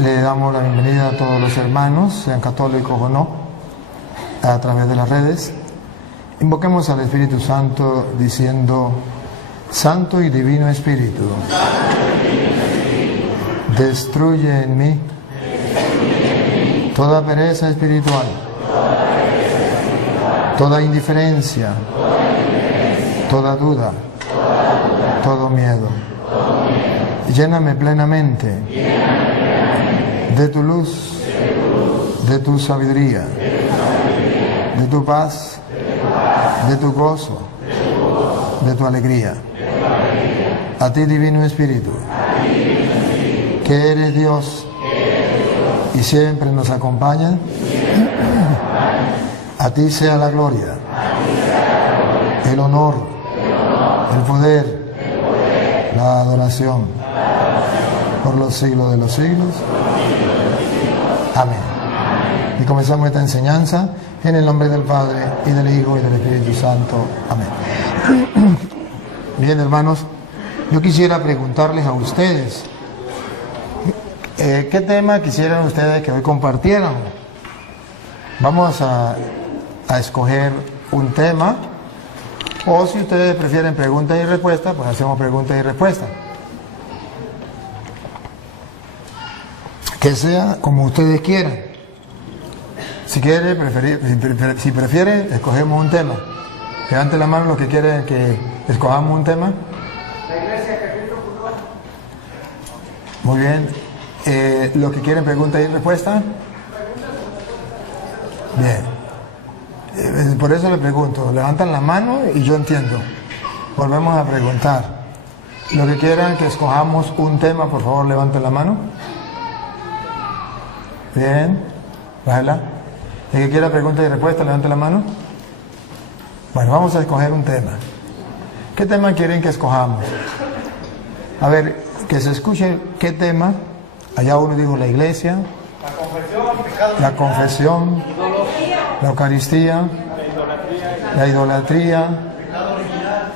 Le damos la bienvenida a todos los hermanos, sean católicos o no, a través de las redes. Invoquemos al Espíritu Santo diciendo: Santo y Divino Espíritu, destruye en mí toda pereza espiritual, toda indiferencia, toda duda, todo miedo. Lléname plenamente de tu luz, de tu sabiduría, de tu paz, de tu gozo, de tu alegría. A ti, Divino Espíritu, que eres Dios y siempre nos acompaña, a ti sea la gloria, el honor, el poder, la adoración, por los siglos de los siglos. Amén. Y comenzamos esta enseñanza en el nombre del Padre, y del Hijo, y del Espíritu Santo. Amén. Bien, hermanos, yo quisiera preguntarles a ustedes, ¿qué tema quisieran ustedes que hoy compartieran? Vamos a escoger un tema, o si ustedes prefieren preguntas y respuestas, pues hacemos preguntas y respuestas. Que sea como ustedes quieran. Si prefieren, escogemos un tema. Levante la mano los que quieren que escojamos un tema. La iglesia que Cristo fundó. Muy bien. Los que quieren preguntas y respuestas. Bien. Por eso le pregunto. Levantan la mano y yo entiendo. Volvemos a preguntar. Los que quieran que escojamos un tema, por favor, levanten la mano. Bien. Bájala. El que quiera preguntas y respuestas, levante la mano. Bueno, vamos a escoger un tema. ¿Qué tema quieren que escojamos? A ver, que se escuche qué tema. Allá uno dijo la iglesia, la confesión, la Eucaristía, la idolatría,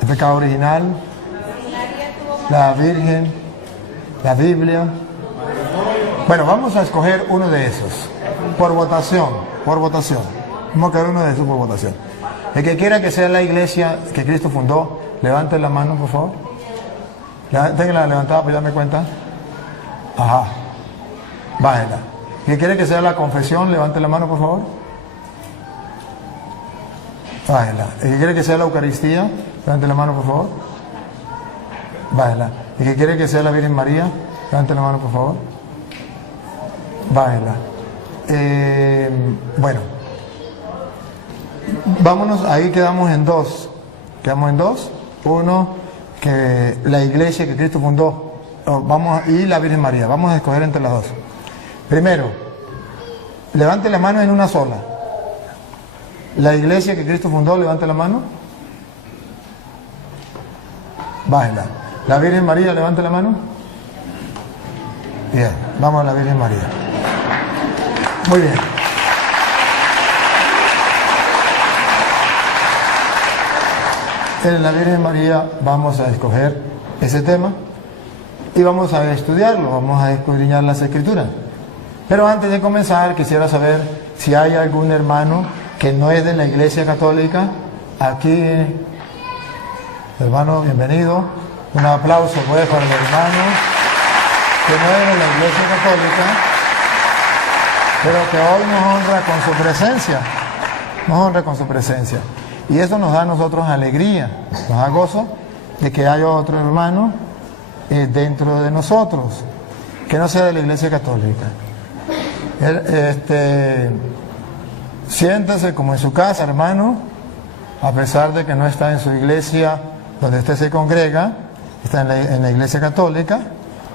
el pecado original, la Virgen, la Biblia. Bueno, vamos a escoger uno de esos, por votación. Vamos a escoger uno de esos por votación. El que quiera que sea la iglesia que Cristo fundó, levante la mano, por favor. Ténganla levantada para darme cuenta. Ajá. Bájela. El que quiere que sea la confesión, levante la mano, por favor. Bájela. El que quiere que sea la Eucaristía, levante la mano, por favor. Bájela. El que quiere que sea la Virgen María, levante la mano, por favor. Bájela. Bueno, vámonos, ahí quedamos en dos. Uno, que la iglesia que Cristo fundó, y la Virgen María. Vamos a escoger entre las dos. Primero, levante la mano en una sola. La iglesia que Cristo fundó, levante la mano. Bájela. La Virgen María, levante la mano. Bien, vamos a la Virgen María. Muy bien. En la Virgen María vamos a escoger ese tema y vamos a estudiarlo, vamos a escudriñar las Escrituras. Pero antes de comenzar, quisiera saber si hay algún hermano que no es de la Iglesia Católica. Aquí, hermano, bienvenido. Un aplauso pues para el hermano que no es de la Iglesia Católica, pero que hoy nos honra con su presencia. Y eso nos da a nosotros alegría, nos da gozo de que haya otro hermano dentro de nosotros, que no sea de la Iglesia Católica. Siéntase como en su casa, hermano, a pesar de que no está en su iglesia donde usted se congrega, está en la Iglesia Católica,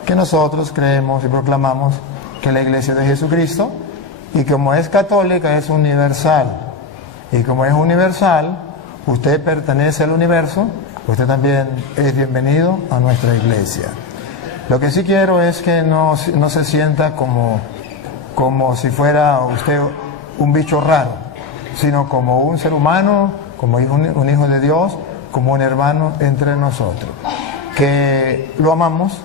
que nosotros creemos y proclamamos que la Iglesia de Jesucristo, y como es católica, es universal. Y como es universal, usted pertenece al universo, usted también es bienvenido a nuestra iglesia. Lo que sí quiero es que no se sienta como si fuera usted un bicho raro, sino como un ser humano, como un hijo de Dios, como un hermano entre nosotros. Que lo amamos,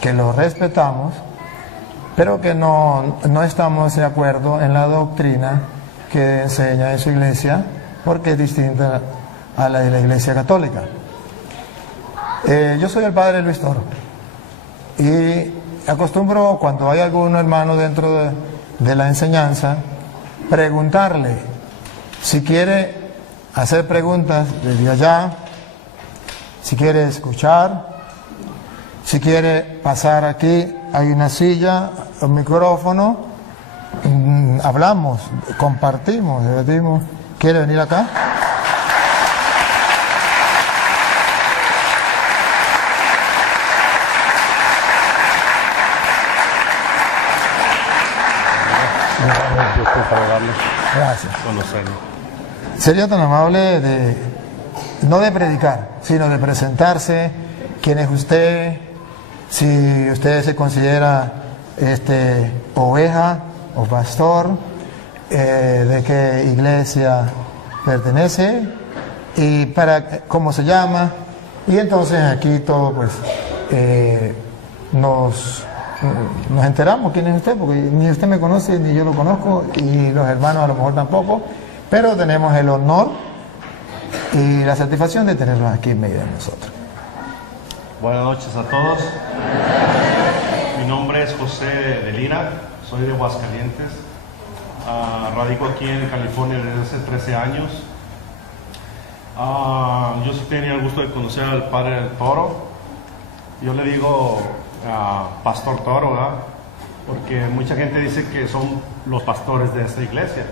que lo respetamos pero que no estamos de acuerdo en la doctrina que enseña en su iglesia, porque es distinta a la de la Iglesia Católica. Yo soy el padre Luis Toro y acostumbro, cuando hay algún hermano dentro de la enseñanza, preguntarle si quiere hacer preguntas desde allá, si quiere escuchar, si quiere pasar aquí, hay una silla, un micrófono, hablamos, compartimos, debatimos. ¿Quiere venir acá? Gracias. Sería tan amable no de predicar, sino de presentarse, quién es usted, si usted se considera oveja o pastor, de qué iglesia pertenece y cómo se llama, y entonces aquí todo pues nos enteramos quién es usted, porque ni usted me conoce ni yo lo conozco y los hermanos a lo mejor tampoco, pero tenemos el honor y la satisfacción de tenerlos aquí en medio de nosotros. Buenas noches a todos. Mi nombre es José de Lira, soy de Aguascalientes. Radico aquí en California desde hace 13 años. Yo sí tenía el gusto de conocer al padre del Toro. Yo le digo Pastor Toro, ¿verdad? Porque mucha gente dice que son los pastores de esta iglesia.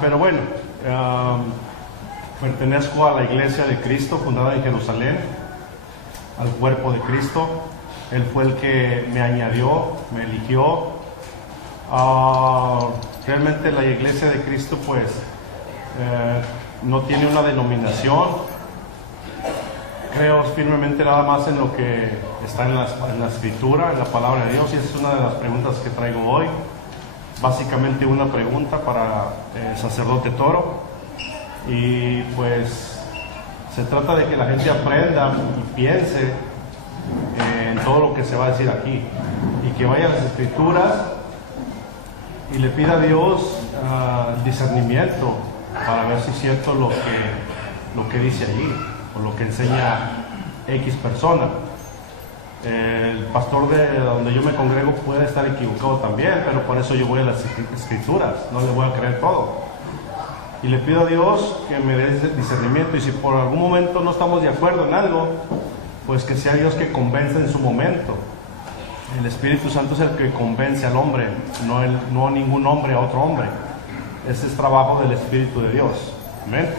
Pero bueno, pertenezco a la Iglesia de Cristo fundada en Jerusalén, al cuerpo de Cristo. Él fue el que me añadió, me eligió. Realmente la Iglesia de Cristo pues no tiene una denominación. Creo firmemente nada más en lo que está en la Escritura, en la Palabra de Dios, y esa es una de las preguntas que traigo hoy. Básicamente una pregunta para el sacerdote Toro, y pues se trata de que la gente aprenda y piense en todo lo que se va a decir aquí, y que vaya a las Escrituras y le pida a Dios discernimiento para ver si es cierto lo que dice allí o lo que enseña X persona. El pastor de donde yo me congrego puede estar equivocado también, pero por eso yo voy a las Escrituras, no le voy a creer todo. Y le pido a Dios que me dé discernimiento, y si por algún momento no estamos de acuerdo en algo, pues que sea Dios que convence en su momento. El Espíritu Santo es el que convence al hombre, no ningún hombre a otro hombre. Ese es trabajo del Espíritu de Dios. Amén.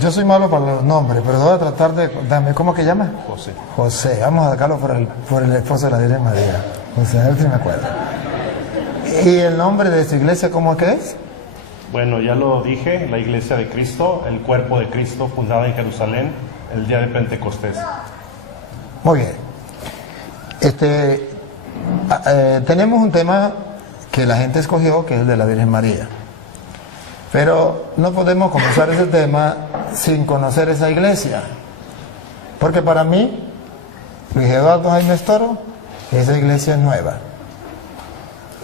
Yo soy malo para los nombres, pero voy a tratar de... ¿Cómo que llama? José. José, vamos a sacarlo por el esposo de la Virgen María. José, a ver si me acuerdo. ¿Y el nombre de esta iglesia cómo que es? Bueno, ya lo dije, la Iglesia de Cristo, el cuerpo de Cristo, fundada en Jerusalén el día de Pentecostés. Muy bien. Tenemos un tema que la gente escogió, que es el de la Virgen María. Pero no podemos comenzar ese tema sin conocer esa iglesia. Porque para mí, Luis Eduardo Jaime Toro, esa iglesia es nueva.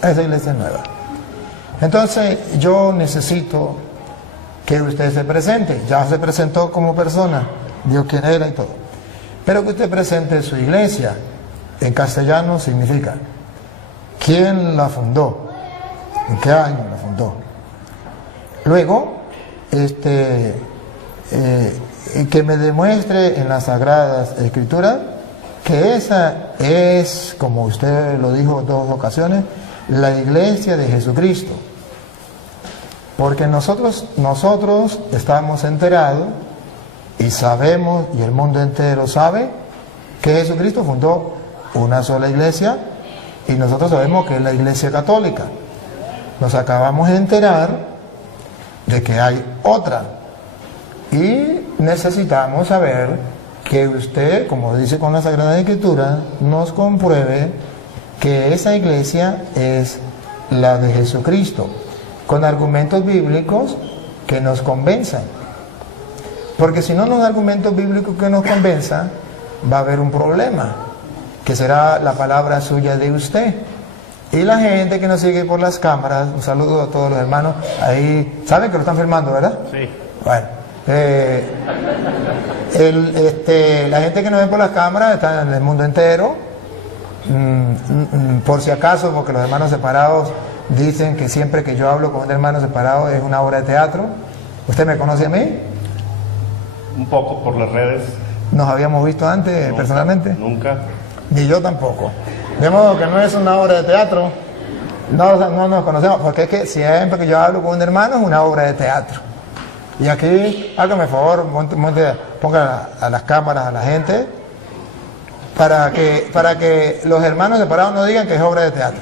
Esa iglesia es nueva. Entonces, yo necesito que usted se presente. Ya se presentó como persona, dijo quién era y todo. Pero que usted presente su iglesia. En castellano significa quién la fundó, en qué año la fundó. Luego, que me demuestre en las Sagradas Escrituras que esa es, como usted lo dijo en 2 ocasiones, la iglesia de Jesucristo. Porque nosotros estamos enterados y sabemos, y el mundo entero sabe, que Jesucristo fundó una sola iglesia, y nosotros sabemos que es la Iglesia Católica. Nos acabamos de enterar de que hay otra, y necesitamos saber que usted, como dice con la Sagrada Escritura, nos compruebe que esa iglesia es la de Jesucristo, con argumentos bíblicos que nos convenzan. Porque si no, los argumentos bíblicos que nos convenzan, va a haber un problema. que será la palabra suya de usted. Y la gente que nos sigue por las cámaras, un saludo a todos los hermanos. Ahí, ¿saben que lo están filmando, verdad? Sí. Bueno, la gente que nos ve por las cámaras está en el mundo entero. Por si acaso, porque los hermanos separados dicen que siempre que yo hablo con un hermano separado es una obra de teatro. ¿Usted me conoce a mí? Un poco por las redes. ¿Nos habíamos visto antes personalmente? Nunca. Ni yo tampoco. De modo que no es una obra de teatro. No nos conocemos, porque es que siempre que yo hablo con un hermano es una obra de teatro. Y aquí, hágame favor, ponga a las cámaras a la gente para que los hermanos separados no digan que es obra de teatro.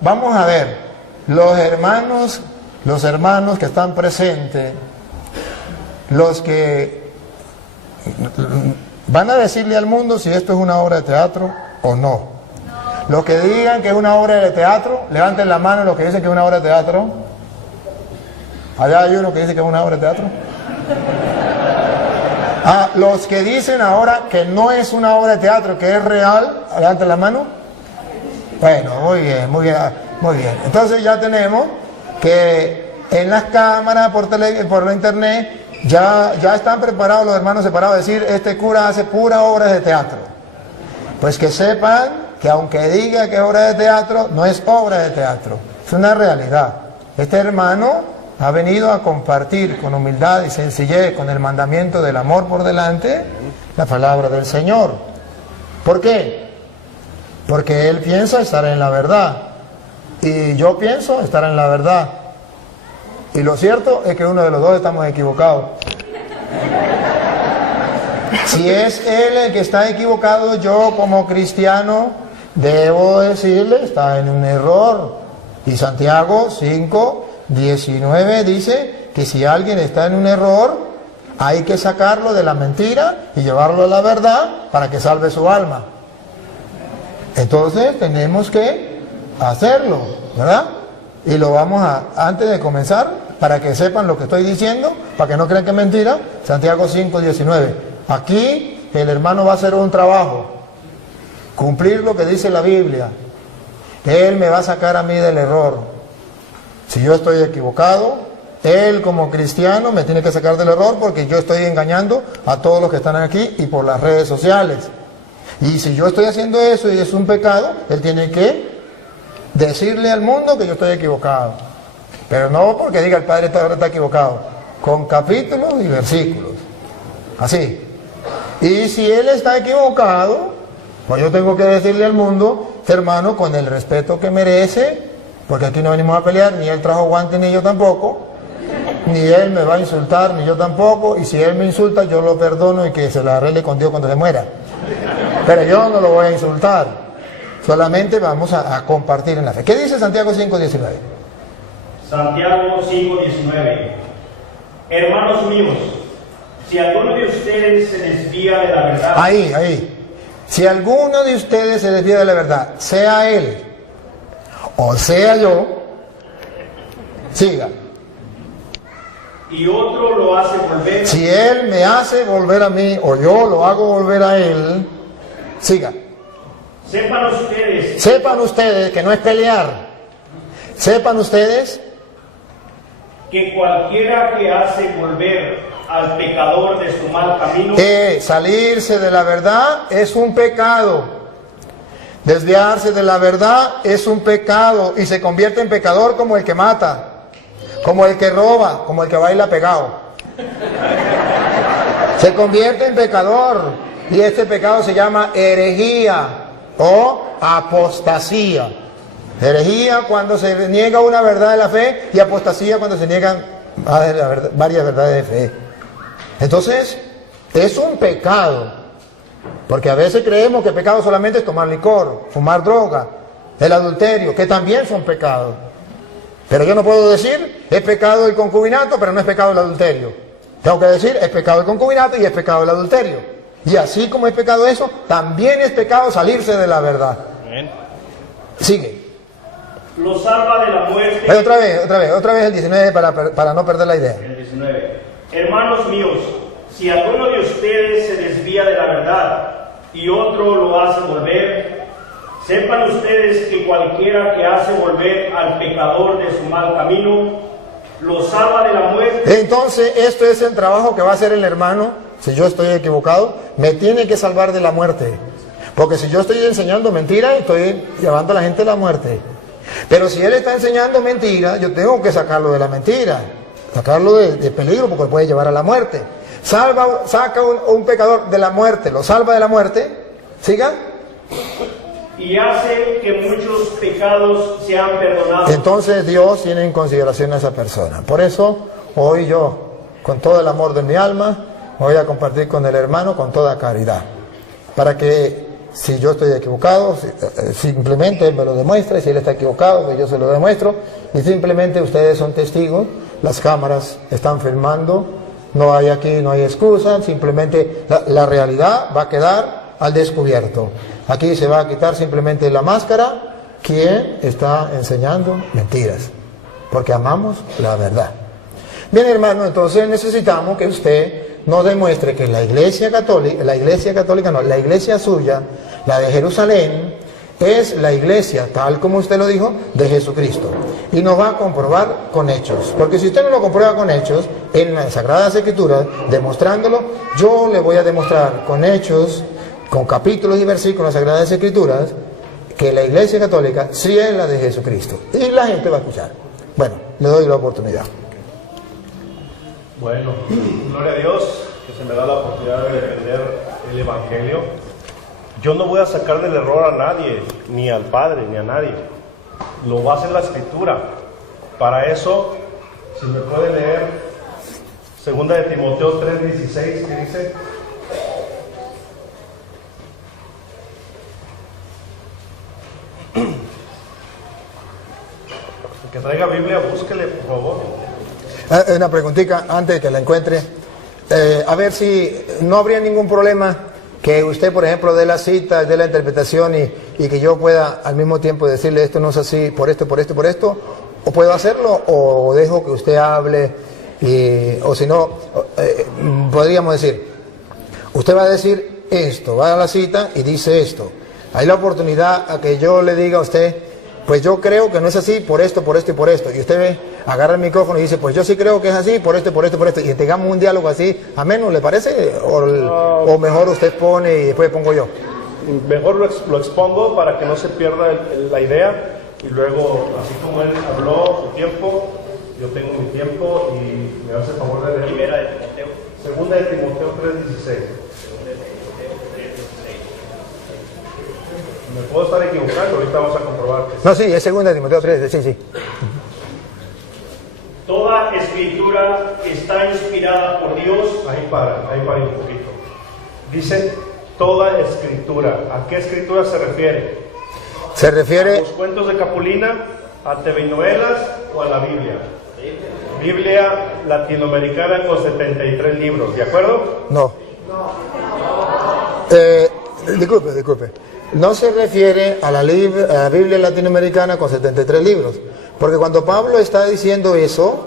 Vamos a ver, los hermanos que están presentes, los que van a decirle al mundo si esto es una obra de teatro o no. Los que digan que es una obra de teatro, levanten la mano los que dicen que es una obra de teatro. Allá hay uno que dice que es una obra de teatro. Los que dicen ahora que no es una obra de teatro, que es real, levanten la mano. Bueno, muy bien. Entonces ya tenemos que en las cámaras, por la internet, ya están preparados los hermanos separados a decir, este cura hace pura obra de teatro. Pues que sepan que aunque diga que es obra de teatro, no es obra de teatro, es una realidad. Este hermano ha venido a compartir con humildad y sencillez, con el mandamiento del amor por delante, la palabra del Señor. ¿Por qué? Porque él piensa estar en la verdad y yo pienso estar en la verdad. Y lo cierto es que uno de los dos estamos equivocados. Si es él el que está equivocado, yo como cristiano debo decirle, está en un error. Y Santiago 5:19 dice que si alguien está en un error, hay que sacarlo de la mentira y llevarlo a la verdad para que salve su alma. Entonces tenemos que hacerlo, ¿verdad? Y lo vamos antes de comenzar, para que sepan lo que estoy diciendo, para que no crean que es mentira, Santiago 5:19. Aquí el hermano va a hacer un trabajo, cumplir lo que dice la Biblia. Él me va a sacar a mí del error. Si yo estoy equivocado, él como cristiano me tiene que sacar del error, porque yo estoy engañando a todos los que están aquí y por las redes sociales. Y si yo estoy haciendo eso y es un pecado, él tiene que decirle al mundo que yo estoy equivocado. Pero no porque diga el padre está equivocado, con capítulos y versículos. Así. Y si él está equivocado, pues yo tengo que decirle al mundo, hermano, con el respeto que merece, porque aquí no venimos a pelear, ni él trajo guantes ni yo tampoco, ni él me va a insultar, ni yo tampoco, y si él me insulta, yo lo perdono y que se lo arregle con Dios cuando se muera. Pero yo no lo voy a insultar, solamente vamos a compartir en la fe. ¿Qué dice Santiago 5:19? Santiago 5:19. Hermanos míos, si alguno de ustedes se desvía de la verdad... Ahí. Si alguno de ustedes se desvía de la verdad, sea él o sea yo, siga. Y otro lo hace volver... Si él me hace volver a mí o yo lo hago volver a él, siga. Sepan ustedes que no es pelear. Sepan ustedes que cualquiera que hace volver al pecador de su mal camino... salirse de la verdad es un pecado. Desviarse de la verdad es un pecado y se convierte en pecador como el que mata, como el que roba, como el que baila pegado. Se convierte en pecador y este pecado se llama herejía o apostasía. Herejía cuando se niega una verdad de la fe y apostasía cuando se niegan varias verdades de fe. Entonces, es un pecado. Porque a veces creemos que pecado solamente es tomar licor, fumar droga, el adulterio, que también son pecados. Pero yo no puedo decir, es pecado el concubinato, pero no es pecado el adulterio. Tengo que decir, es pecado el concubinato y es pecado el adulterio. Y así como es pecado eso, también es pecado salirse de la verdad. Amén. Sigue. Lo salva de la muerte... Otra vez el 19 para no perder la idea. El 19. Hermanos míos, si alguno de ustedes se desvía de la verdad y otro lo hace volver. Sepan ustedes que cualquiera que hace volver al pecador de su mal camino, lo salva de la muerte. Entonces, esto es el trabajo que va a hacer el hermano. Si yo estoy equivocado, me tiene que salvar de la muerte. Porque si yo estoy enseñando mentira, estoy llevando a la gente a la muerte. Pero si él está enseñando mentira, yo tengo que sacarlo de la mentira, sacarlo de peligro, porque puede llevar a la muerte. Saca un pecador de la muerte, lo salva de la muerte. ¿Siga? Y hace que muchos pecados sean perdonados. Entonces Dios tiene en consideración a esa persona. Por eso hoy yo, con todo el amor de mi alma, voy a compartir con el hermano con toda caridad, para que si yo estoy equivocado, simplemente él me lo demuestra, y si él está equivocado, pues yo se lo demuestro, y simplemente ustedes son testigos, las cámaras están filmando, no hay excusa, simplemente la realidad va a quedar al descubierto. Aquí se va a quitar simplemente la máscara, quien está enseñando mentiras, porque amamos la verdad. Bien, hermano, entonces necesitamos que usted nos demuestre que la iglesia suya, la de Jerusalén, es la iglesia, tal como usted lo dijo, de Jesucristo. Y nos va a comprobar con hechos. Porque si usted no lo comprueba con hechos, en las Sagradas Escrituras, demostrándolo, yo le voy a demostrar con hechos, con capítulos y versículos de las Sagradas Escrituras, que la iglesia católica sí es la de Jesucristo. Y la gente va a escuchar. Bueno, le doy la oportunidad. Bueno, gloria a Dios que se me da la oportunidad de defender el Evangelio. Yo no voy a sacar del error a nadie, ni al Padre, ni a nadie. Lo va a hacer la Escritura. Para eso, si me puede leer 2 de Timoteo 3:16, que dice: el que traiga Biblia, búsquele, por favor. Una preguntita antes de que la encuentre. A ver si no habría ningún problema que usted, por ejemplo, dé la cita, dé la interpretación y que yo pueda al mismo tiempo decirle esto no es así, por esto, o puedo hacerlo, o dejo que usted hable, o si no, podríamos decir, usted va a decir esto, va a la cita y dice esto. Hay la oportunidad a que yo le diga a usted, pues yo creo que no es así, por esto, y por esto. Y usted agarra el micrófono y dice, pues yo sí creo que es así, por esto. Y tengamos un diálogo así, ameno, ¿le parece? O mejor usted pone y después pongo yo. Mejor lo expongo para que no se pierda la idea. Y luego, así como él habló su tiempo, yo tengo mi tiempo y me hace el favor de leer. Primera de Timoteo. Segunda de Timoteo 3:16. Me puedo estar equivocando, ahorita vamos a comprobar que No, sí, es segunda de Timoteo 3, sí. Toda escritura está inspirada por Dios. ahí para un poquito. Dice toda escritura. ¿A qué escritura se refiere? Se ¿A refiere, los cuentos de Capulina, a telenovelas o a la Biblia? Biblia latinoamericana con 73 libros, ¿de acuerdo? no. Disculpe. No se refiere a la Biblia latinoamericana con 73 libros. Porque cuando Pablo está diciendo eso,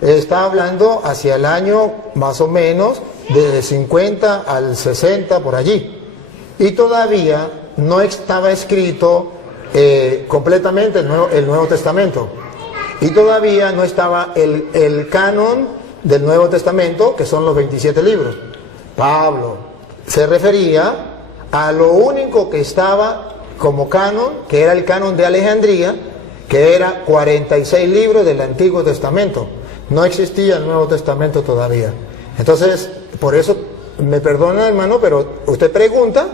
está hablando hacia el año más o menos de 50 al 60 por allí. Y todavía no estaba escrito completamente el Nuevo Testamento. Y todavía no estaba el canon del Nuevo Testamento, que son los 27 libros. Pablo se refería a lo único que estaba como canon, que era el canon de Alejandría, que era 46 libros del Antiguo Testamento. No existía el Nuevo Testamento todavía. Entonces, por eso, me perdona, hermano, pero usted pregunta,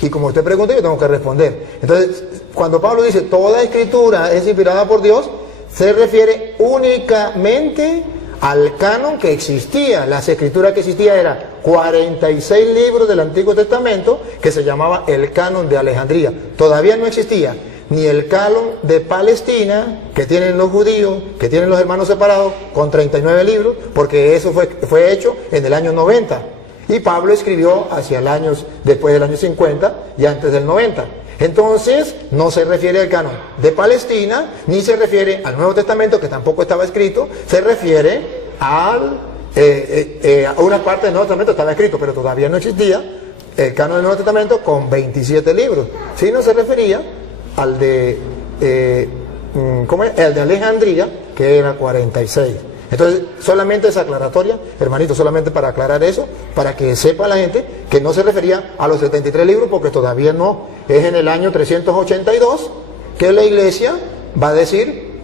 y como usted pregunta, yo tengo que responder. Entonces, cuando Pablo dice, toda escritura es inspirada por Dios, se refiere únicamente al canon que existía. Las escrituras que existía eran 46 libros del Antiguo Testamento, que se llamaba el canon de Alejandría. Todavía no existía ni el canon de Palestina, que tienen los judíos, que tienen los hermanos separados, con 39 libros, porque eso fue hecho en el año 90. Y Pablo escribió hacia el año, después del año 50 y antes del 90. Entonces, no se refiere al canon de Palestina, ni se refiere al Nuevo Testamento, que tampoco estaba escrito, se refiere a una parte del Nuevo Testamento estaba escrito, pero todavía no existía, el canon del Nuevo Testamento con 27 libros. Si no se refería al de, ¿cómo es? El de Alejandría, que era 46. Entonces, solamente esa aclaratoria, hermanito, solamente para aclarar eso, para que sepa la gente que no se refería a los 73 libros, porque todavía no. Es en el año 382 que la iglesia va a decir,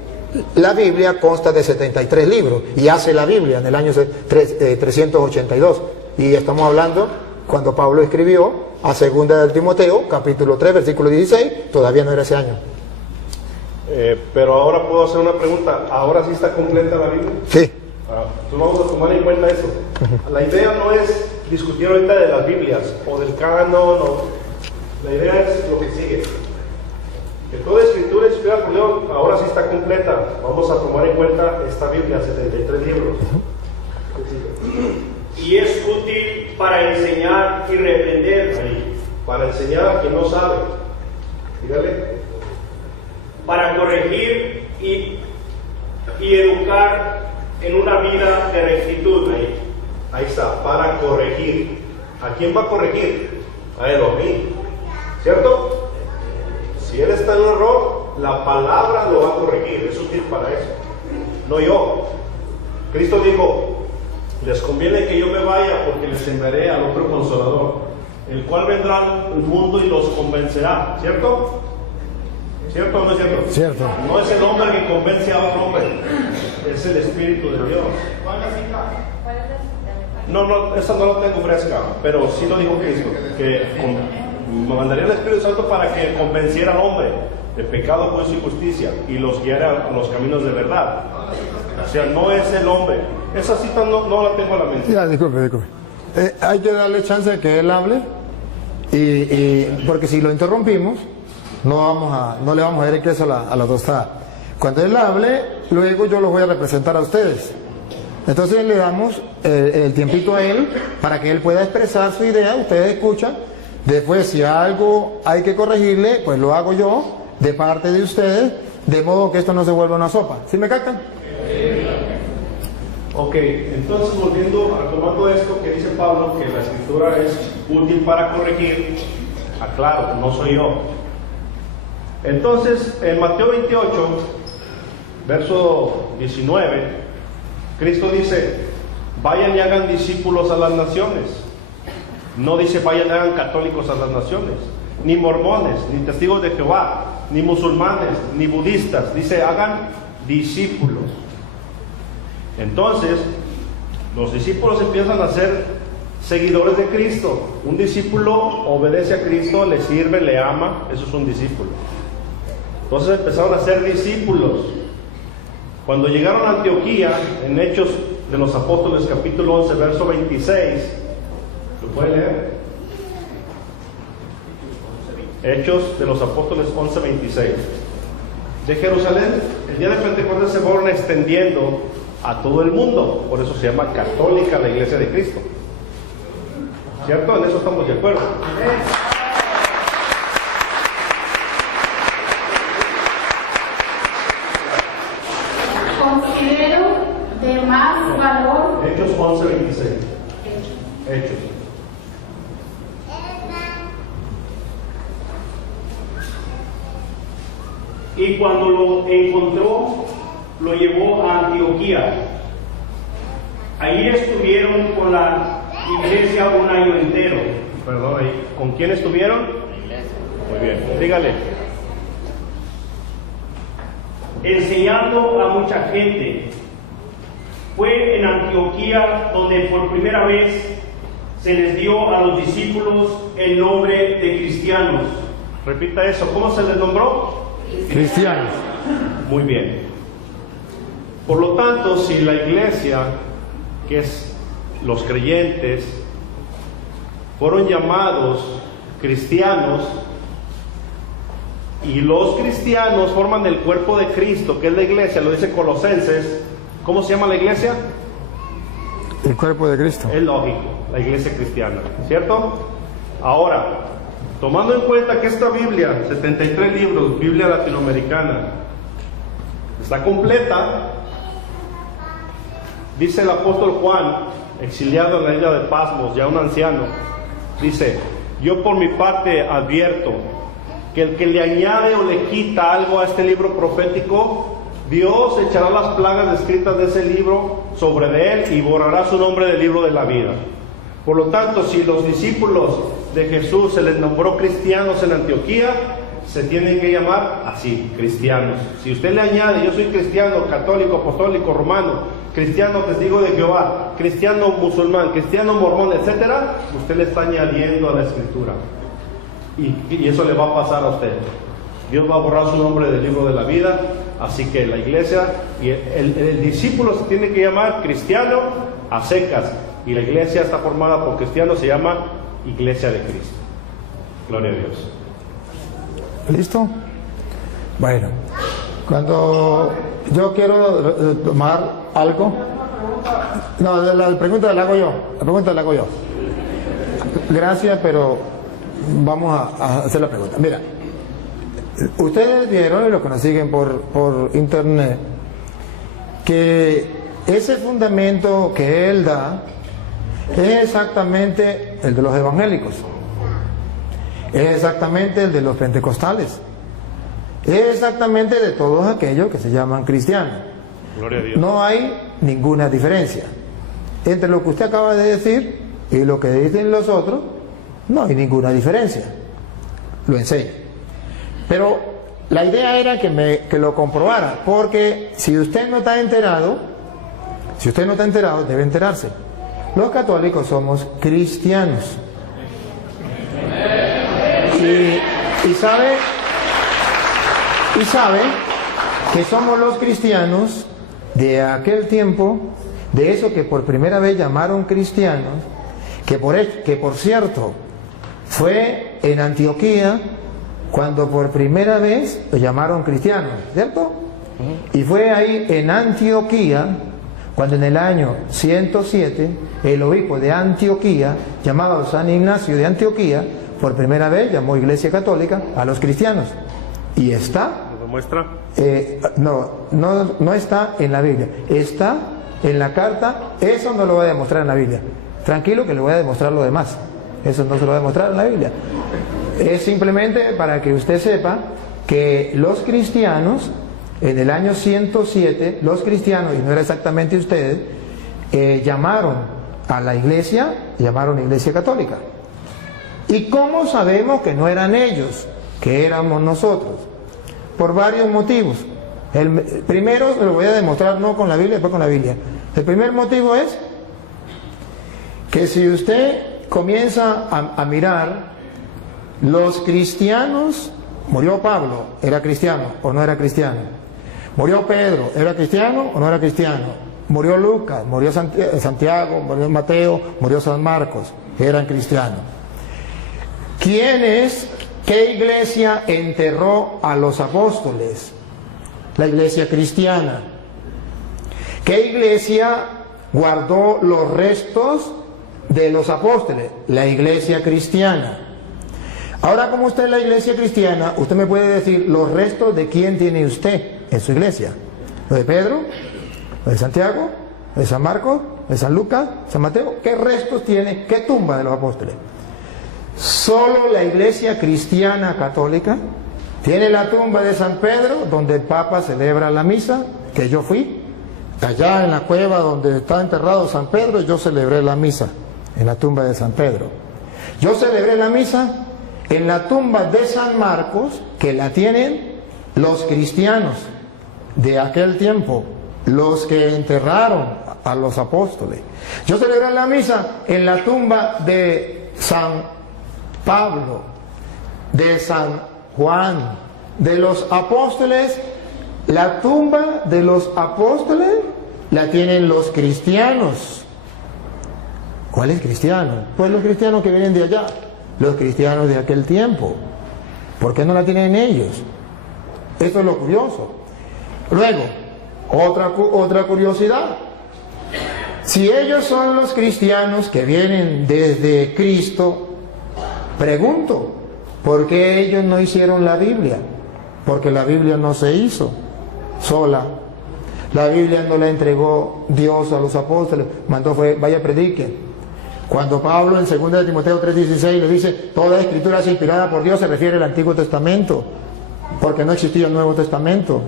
la Biblia consta de 73 libros, y hace la Biblia en el año 382. Y estamos hablando cuando Pablo escribió a 2 de Timoteo, capítulo 3, versículo 16, todavía no era ese año. Pero ahora puedo hacer una pregunta. ¿Ahora sí está completa la Biblia? Sí. Entonces vamos a tomar en cuenta eso. La idea no es discutir ahorita de las Biblias o del canon. La idea es lo que sigue. Que toda escritura inspirada por Dios ahora sí está completa. Vamos a tomar en cuenta esta Biblia, 73 libros. Y es útil para enseñar y reprender. Ahí. Para enseñar a quien no sabe. Dígale. Para corregir y educar en una vida de rectitud. Ahí está, para corregir. ¿A quién va a corregir? A él o a mí. ¿Cierto? Si él está en un error, la palabra lo va a corregir. Es útil para eso. No yo. Cristo dijo, les conviene que yo me vaya porque les enviaré al otro consolador, el cual vendrá al mundo y los convencerá. ¿Cierto? ¿Cierto o no es cierto? Cierto. No es el hombre que convence a otro hombre, es el Espíritu de Dios. No, esa no la tengo fresca, pero sí lo dijo Cristo, que me mandaría el Espíritu Santo para que convenciera al hombre de pecado, juicio y justicia, y los guiara a los caminos de verdad. O sea, no es el hombre. Esa cita no la tengo a la mente. Ya, disculpe. Hay que darle chance de que él hable, porque si lo interrumpimos, no le vamos a dar el queso a la tostada. Cuando él hable, luego yo los voy a representar a ustedes. Entonces le damos el tiempito a él para que él pueda expresar su idea. Ustedes escuchan. Después, si algo hay que corregirle, pues lo hago yo de parte de ustedes, de modo que esto no se vuelva una sopa. ¿Sí me captan? Ok, entonces volviendo a tomando esto que dice Pablo, que la escritura es útil para corregir, aclaro, no soy yo. Entonces, en Mateo 28, verso 19, Cristo dice, vayan y hagan discípulos a las naciones. No dice vayan y hagan católicos a las naciones, ni mormones, ni testigos de Jehová, ni musulmanes, ni budistas. Dice hagan discípulos. Entonces, los discípulos empiezan a ser seguidores de Cristo. Un discípulo obedece a Cristo, le sirve, le ama, eso es un discípulo. Entonces empezaron a ser discípulos. Cuando llegaron a Antioquía, en Hechos de los Apóstoles, capítulo 11, verso 26, ¿lo puede leer? Hechos de los Apóstoles 11, 26. De Jerusalén, el día de Pentecostés se fueron extendiendo a todo el mundo, por eso se llama católica la Iglesia de Cristo. ¿Cierto? En eso estamos de acuerdo. Considero de más valor. Hechos 11, 26. Hechos. Y cuando lo encontró, lo llevó a Antioquía. Allí estuvieron con la iglesia un año entero. Perdón, ahí. ¿Con quién estuvieron? Muy bien, dígale. Enseñando a mucha gente. Fue en Antioquía donde por primera vez se les dio a los discípulos el nombre de cristianos. Repita eso, ¿cómo se les nombró? Cristianos. Muy bien. Por lo tanto, si la iglesia, que es los creyentes, fueron llamados cristianos, y los cristianos forman el cuerpo de Cristo, que es la iglesia, lo dice Colosenses, ¿cómo se llama la iglesia? El cuerpo de Cristo. Es lógico, la iglesia cristiana, ¿cierto? Ahora, tomando en cuenta que esta Biblia, 73 libros, Biblia latinoamericana, está completa, dice el apóstol Juan, exiliado en la isla de Pasmos, ya un anciano, dice, Yo por mi parte advierto que el que le añade o le quita algo a este libro profético, Dios echará las plagas descritas de ese libro sobre de él y borrará su nombre del libro de la vida. Por lo tanto, si los discípulos de Jesús se les nombró cristianos en Antioquía, se tienen que llamar así, cristianos. Si usted le añade, yo soy cristiano, católico, apostólico, romano, cristiano testigo de Jehová, cristiano musulmán, cristiano mormón, etcétera, usted le está añadiendo a la escritura. Y eso le va a pasar a usted. Dios va a borrar su nombre del libro de la vida. Así que la iglesia y el discípulo se tiene que llamar cristiano a secas. Y la iglesia está formada por cristianos, se llama Iglesia de Cristo. Gloria a Dios. ¿Listo? Bueno, cuando yo quiero tomar algo, no, la pregunta la hago yo. La pregunta la hago yo. Gracias, pero vamos a hacer la pregunta. Mira, ustedes vieron, y los que nos siguen por internet, que ese fundamento que él da es exactamente el de los evangélicos, es exactamente el de los pentecostales, es exactamente de todos aquellos que se llaman cristianos. Gloria a Dios. No hay ninguna diferencia entre lo que usted acaba de decir y lo que dicen los otros. No hay ninguna diferencia. Lo enseño. Pero la idea era que lo comprobara, porque si usted no está enterado, debe enterarse. Los católicos somos cristianos. Y sabe que somos los cristianos de aquel tiempo, de eso que por primera vez llamaron cristianos, que por cierto fue en Antioquía cuando por primera vez lo llamaron cristianos, ¿cierto? Y fue ahí en Antioquía cuando en el año 107 el obispo de Antioquía, llamado San Ignacio de Antioquía, por primera vez llamó Iglesia Católica a los cristianos. Y está, ¿Lo demuestra? no está en la Biblia, está en la carta. Eso no lo voy a demostrar en la Biblia. Tranquilo que le voy a demostrar lo demás. Eso no se lo voy a demostrar en la Biblia. Es simplemente para que usted sepa que los cristianos, en el año 107, los cristianos, y no era exactamente ustedes, llamaron a la iglesia, llamaron Iglesia Católica. ¿Y cómo sabemos que no eran ellos, que éramos nosotros? Por varios motivos. El primero se lo voy a demostrar no con la Biblia, después con la Biblia. El primer motivo es que si usted comienza a mirar, los cristianos, murió Pablo, ¿era cristiano o no era cristiano? Murió Pedro, ¿era cristiano o no era cristiano? Murió Lucas, murió Santiago, murió Mateo, murió San Marcos, eran cristianos. ¿Qué iglesia enterró a los apóstoles? La iglesia cristiana. ¿Qué iglesia guardó los restos de los apóstoles? La iglesia cristiana. Ahora, como usted es la iglesia cristiana, usted me puede decir los restos de quién tiene usted en su iglesia. ¿Lo de Pedro? ¿Lo de Santiago? ¿Lo de San Marcos? ¿Lo de San Lucas? ¿San Mateo? ¿Qué restos tiene? ¿Qué tumba de los apóstoles? Solo la iglesia cristiana católica tiene la tumba de San Pedro, donde el Papa celebra la misa, que yo fui. Allá en la cueva donde está enterrado San Pedro, yo celebré la misa, en la tumba de San Pedro. Yo celebré la misa en la tumba de San Marcos, que la tienen los cristianos de aquel tiempo, los que enterraron a los apóstoles. Yo celebré la misa en la tumba de San Pablo, de San Juan, de los apóstoles. La tumba de los apóstoles la tienen los cristianos. ¿Cuáles cristianos? Pues los cristianos que vienen de allá, los cristianos de aquel tiempo. ¿Por qué no la tienen ellos? Esto es lo curioso. Luego, otra curiosidad. Si ellos son los cristianos que vienen desde Cristo, pregunto, ¿por qué ellos no hicieron la Biblia? Porque la Biblia no se hizo sola. La Biblia no la entregó Dios a los apóstoles, mandó fue, vaya prediquen. Cuando Pablo en 2 Timoteo 3:16 le dice, toda escritura es inspirada por Dios, se refiere al Antiguo Testamento, porque no existía el Nuevo Testamento.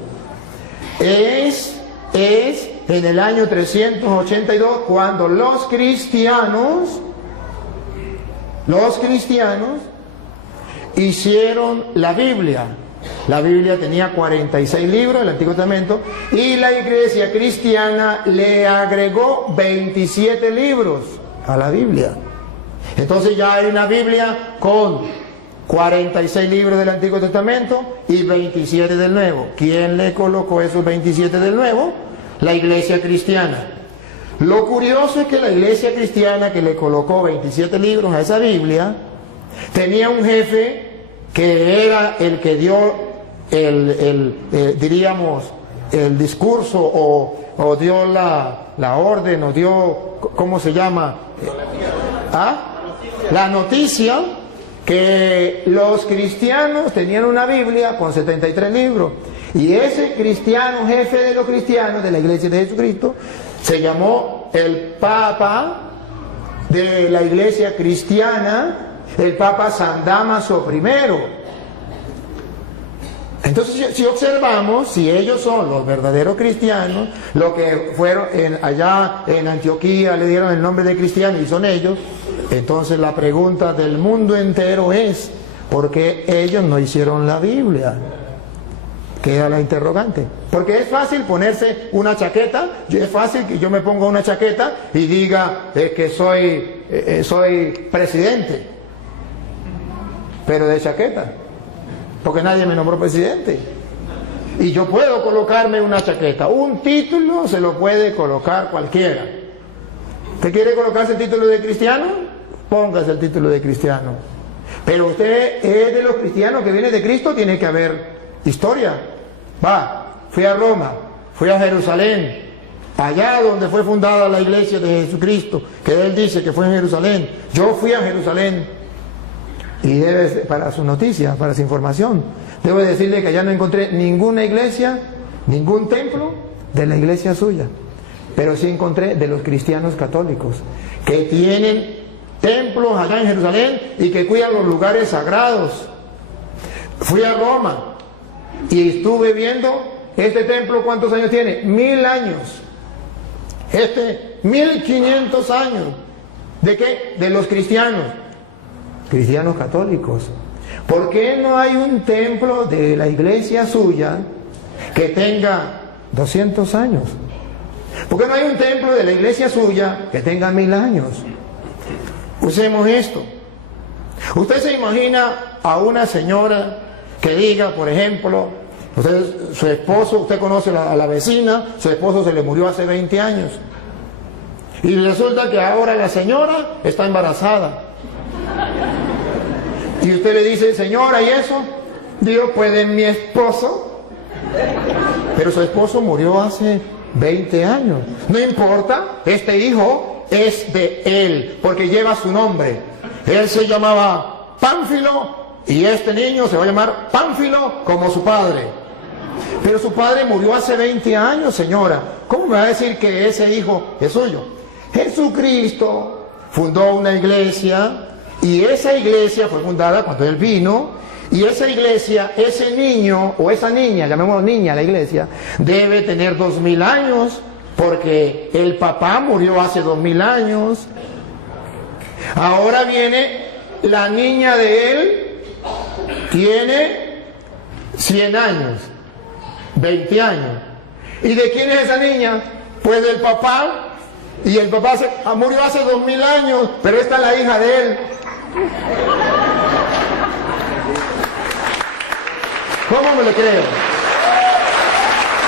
Es en el año 382 cuando los cristianos hicieron la Biblia. La Biblia tenía 46 libros, el Antiguo Testamento, y la iglesia cristiana le agregó 27 libros a la Biblia. Entonces ya hay una Biblia con 46 libros del Antiguo Testamento y 27 del Nuevo. ¿Quién le colocó esos 27 del Nuevo? La iglesia cristiana. Lo curioso es que la iglesia cristiana que le colocó 27 libros a esa Biblia tenía un jefe que era el que dio diríamos, el discurso o dio la orden o dio, ¿cómo se llama? La noticia que los cristianos tenían una Biblia con 73 libros. Y ese cristiano, jefe de los cristianos de la iglesia de Jesucristo, se llamó el Papa de la iglesia cristiana, el Papa San Dámaso I. Entonces, si observamos, si ellos son los verdaderos cristianos, lo que fueron allá en Antioquía le dieron el nombre de cristianos y son ellos, entonces la pregunta del mundo entero es, ¿por qué ellos no hicieron la Biblia? Queda la interrogante. Porque es fácil ponerse una chaqueta, es fácil que yo me ponga una chaqueta y diga que soy presidente, pero de chaqueta, porque nadie me nombró presidente. Y yo puedo colocarme una chaqueta, un título se lo puede colocar cualquiera. ¿Usted quiere colocarse el título de cristiano? Póngase el título de cristiano. Pero usted es de los cristianos que viene de Cristo, tiene que haber historia. Fui a Roma, fui a Jerusalén, allá donde fue fundada la iglesia de Jesucristo, que él dice que fue en Jerusalén. Yo fui a Jerusalén y para su noticia, para su información, debo decirle que allá no encontré ninguna iglesia, ningún templo de la iglesia suya, pero sí encontré de los cristianos católicos que tienen templos allá en Jerusalén y que cuidan los lugares sagrados. Fui a Roma y estuve viendo este templo. ¿Cuántos años tiene? 1000 años. 1500 años. ¿De qué? De los cristianos católicos. ¿Por qué no hay un templo de la iglesia suya que tenga 200 años? ¿Por qué no hay un templo de la iglesia suya que tenga 1000 años? Usemos esto. Usted se imagina a una señora que diga, por ejemplo, su esposo, usted conoce a la vecina, su esposo se le murió hace 20 años. Y resulta que ahora la señora está embarazada. Y usted le dice, señora, ¿y eso? Digo, pues de mi esposo. Pero su esposo murió hace 20 años. No importa, este hijo es de él, porque lleva su nombre. Él se llamaba Pánfilo, y este niño se va a llamar Pánfilo como su padre. Pero su padre murió hace 20 años, señora. ¿Cómo me va a decir que ese hijo es suyo? Jesucristo fundó una iglesia, y esa iglesia fue fundada cuando él vino, y esa iglesia, ese niño o esa niña, llamémoslo niña la iglesia, debe tener 2000 años, porque el papá murió hace 2000 años. Ahora viene la niña de él, tiene 100 años, 20 años. ¿Y de quién es esa niña? Pues del papá. Y el papá murió hace 2000 años, pero esta es la hija de él. ¿Cómo me lo creo?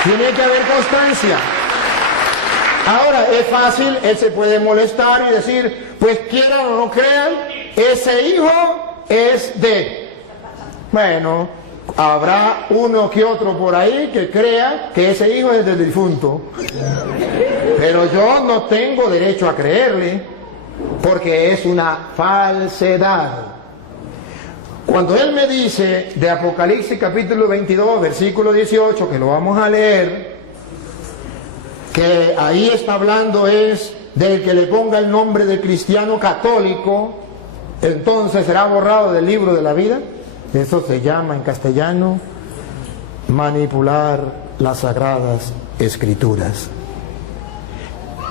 Tiene que haber constancia. Ahora, es fácil, él se puede molestar y decir, pues quieran o no crean, ese hijo es de... Bueno, habrá uno que otro por ahí que crea que ese hijo es del difunto. Pero yo no tengo derecho a creerle, porque es una falsedad. Cuando él me dice de Apocalipsis capítulo 22, versículo 18, que lo vamos a leer, que ahí está hablando es del que le ponga el nombre de cristiano católico, entonces será borrado del libro de la vida. Eso se llama en castellano manipular las sagradas escrituras.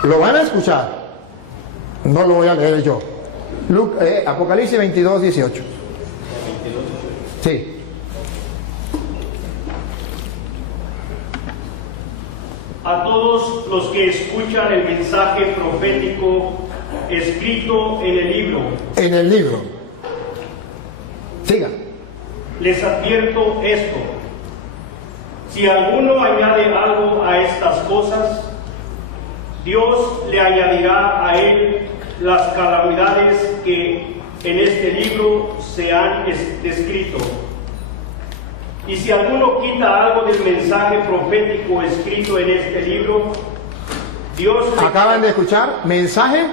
Lo van a escuchar, no lo voy a leer yo. Apocalipsis 22, 18. Sí. A todos los que escuchan el mensaje profético escrito en el libro. En el libro. Siga. Les advierto esto: si alguno añade algo a estas cosas, Dios le añadirá a él las calamidades que en este libro se han descrito. Y si alguno quita algo del mensaje profético escrito en este libro, Dios le... Acaban de escuchar, mensaje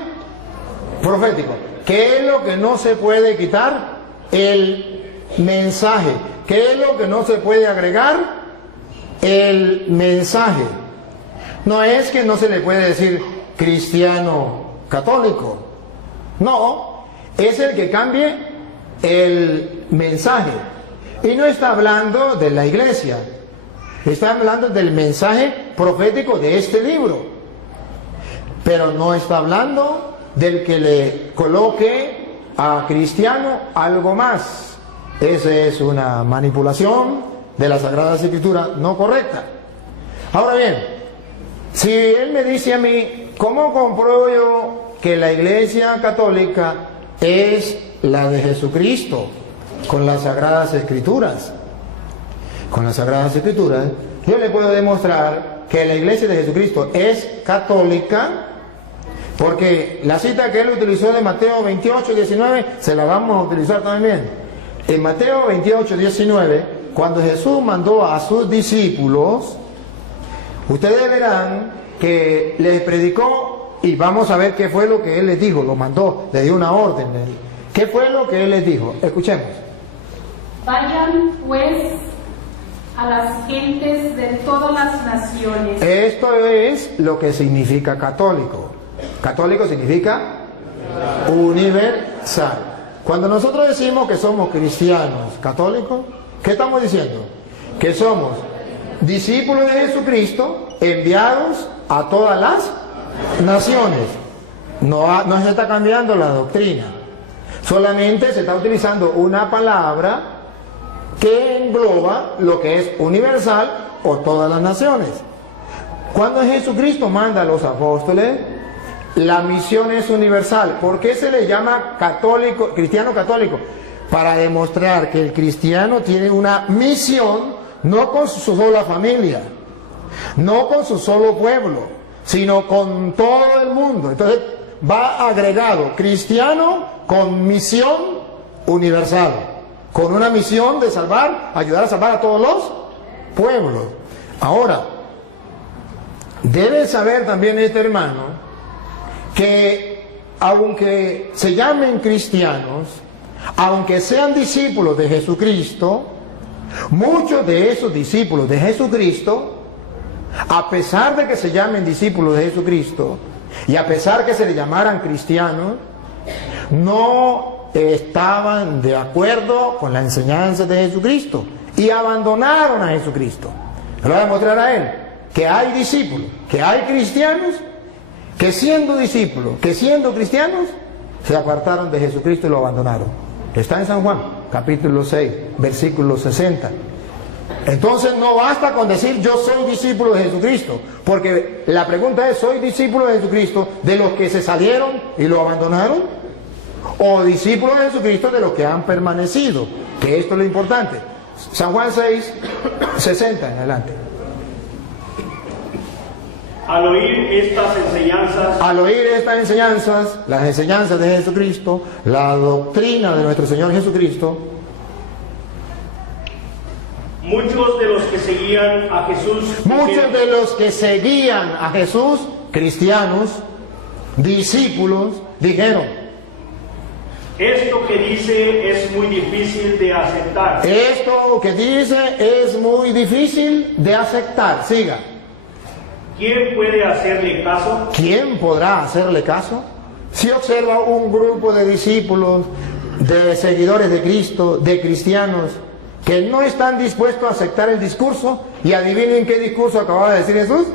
profético. ¿Qué es lo que no se puede quitar? El mensaje. ¿Qué es lo que no se puede agregar? El mensaje. No es que no se le puede decir cristiano católico. No, es el que cambie el mensaje. Y no está hablando de la iglesia, está hablando del mensaje profético de este libro. Pero no está hablando del que le coloque a cristiano algo más. Esa es una manipulación de la Sagrada Escritura no correcta. Ahora bien, si él me dice a mí, ¿cómo compruebo yo que la iglesia católica es la de Jesucristo? Con las Sagradas Escrituras. Con las Sagradas Escrituras, yo le puedo demostrar que la iglesia de Jesucristo es católica, porque la cita que él utilizó de Mateo 28, 19, se la vamos a utilizar también. En Mateo 28, 19, cuando Jesús mandó a sus discípulos, ustedes verán que les predicó, y vamos a ver qué fue lo que él les dijo, lo mandó, le dio una orden. ¿Qué fue lo que él les dijo? Escuchemos. Vayan pues a las gentes de todas las naciones. Esto es lo que significa católico. Católico significa universal. Cuando nosotros decimos que somos cristianos católicos, ¿qué estamos diciendo? Que somos discípulos de Jesucristo enviados a todas las naciones. No se está cambiando la doctrina. Solamente se está utilizando una palabra que engloba lo que es universal o todas las naciones. Cuando Jesucristo manda a los apóstoles, la misión es universal. ¿Por qué se le llama católico, cristiano católico? Para demostrar que el cristiano tiene una misión, no con su sola familia, no con su solo pueblo, sino con todo el mundo. Entonces va agregado cristiano con misión universal, con una misión de salvar, ayudar a salvar a todos los pueblos. Ahora, debe saber también este hermano que aunque se llamen cristianos, aunque sean discípulos de Jesucristo, muchos de esos discípulos de Jesucristo, a pesar de que se llamen discípulos de Jesucristo y a pesar que se le llamaran cristianos, no estaban de acuerdo con la enseñanza de Jesucristo y abandonaron a Jesucristo. Le voy a mostrar a él que hay discípulos, que hay cristianos que siendo discípulos, que siendo cristianos, se apartaron de Jesucristo y lo abandonaron. Está en San Juan, capítulo 6, versículo 60. Entonces no basta con decir yo soy discípulo de Jesucristo, porque la pregunta es, ¿soy discípulo de Jesucristo de los que se salieron y lo abandonaron? ¿O discípulo de Jesucristo de los que han permanecido? Que esto es lo importante. San Juan 6, 60 en adelante. Al oír estas enseñanzas, las enseñanzas de Jesucristo, la doctrina de nuestro Señor Jesucristo, muchos de los que seguían a Jesús, cristianos, discípulos, dijeron: esto que dice es muy difícil de aceptar. Esto que dice es muy difícil de aceptar. Siga. ¿quién puede hacerle caso? ¿Quién podrá hacerle caso? Si observa un grupo de discípulos, de seguidores de Cristo, de cristianos, que no están dispuestos a aceptar el discurso, y adivinen qué discurso acababa de decir Jesús.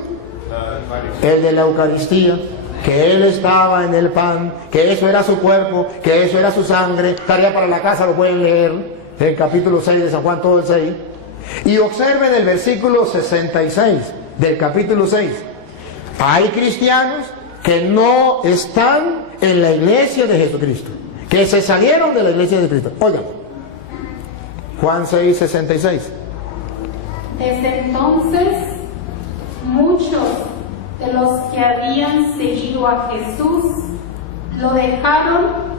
El de la Eucaristía, que Él estaba en el pan, que eso era su cuerpo, que eso era su sangre. Tarea para la casa, lo pueden leer, el capítulo 6 de San Juan, todo el 6. Y observen el versículo 66 del capítulo 6. Hay cristianos que no están en la iglesia de Jesucristo, que se salieron de la iglesia de Cristo. Oigan, Juan 6, 66. Desde entonces, muchos de los que habían seguido a Jesús lo dejaron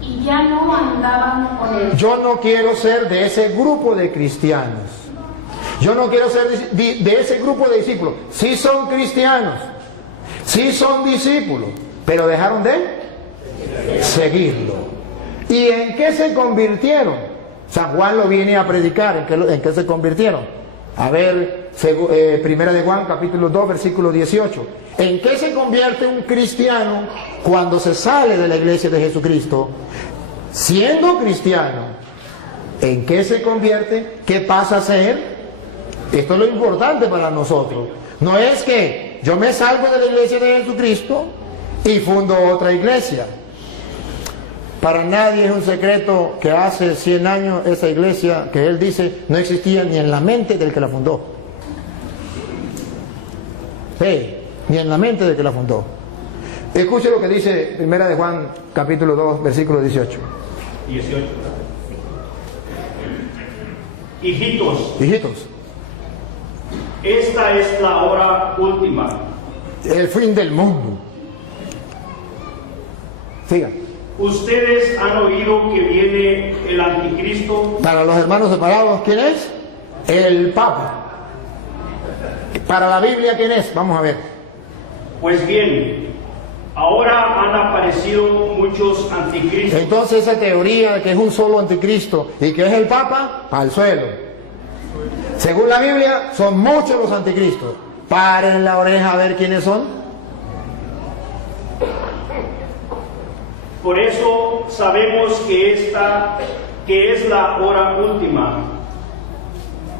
y ya no andaban con él. Yo no quiero ser de ese grupo de cristianos. Yo no quiero ser de ese grupo de discípulos. Sí son cristianos, sí son discípulos, pero dejaron de seguirlo. ¿Y en qué se convirtieron? San Juan lo viene a predicar. ¿En qué se convirtieron? A ver, primera de Juan, capítulo 2, versículo 18. ¿En qué se convierte un cristiano cuando se sale de la iglesia de Jesucristo? Siendo cristiano, ¿en qué se convierte? ¿Qué pasa a ser? Esto es lo importante para nosotros. No es que yo me salgo de la iglesia de Jesucristo y fundo otra iglesia. Para nadie es un secreto que hace 100 años esa iglesia, que él dice, no existía ni en la mente del que la fundó. Sí, ni en la mente del que la fundó. Escuche lo que dice primera de Juan, capítulo 2, versículo 18. 18. Hijitos, esta es la hora última. El fin del mundo. Siga. Ustedes han oído que viene el anticristo. Para los hermanos separados, ¿quién es? El Papa. Para la Biblia, ¿quién es? Vamos a ver. Pues bien, ahora han aparecido muchos anticristos. Entonces esa teoría de que es un solo anticristo y que es el Papa, al suelo. Según la Biblia, son muchos los anticristos. Paren la oreja a ver quiénes son. Por eso sabemos que esta es la hora última.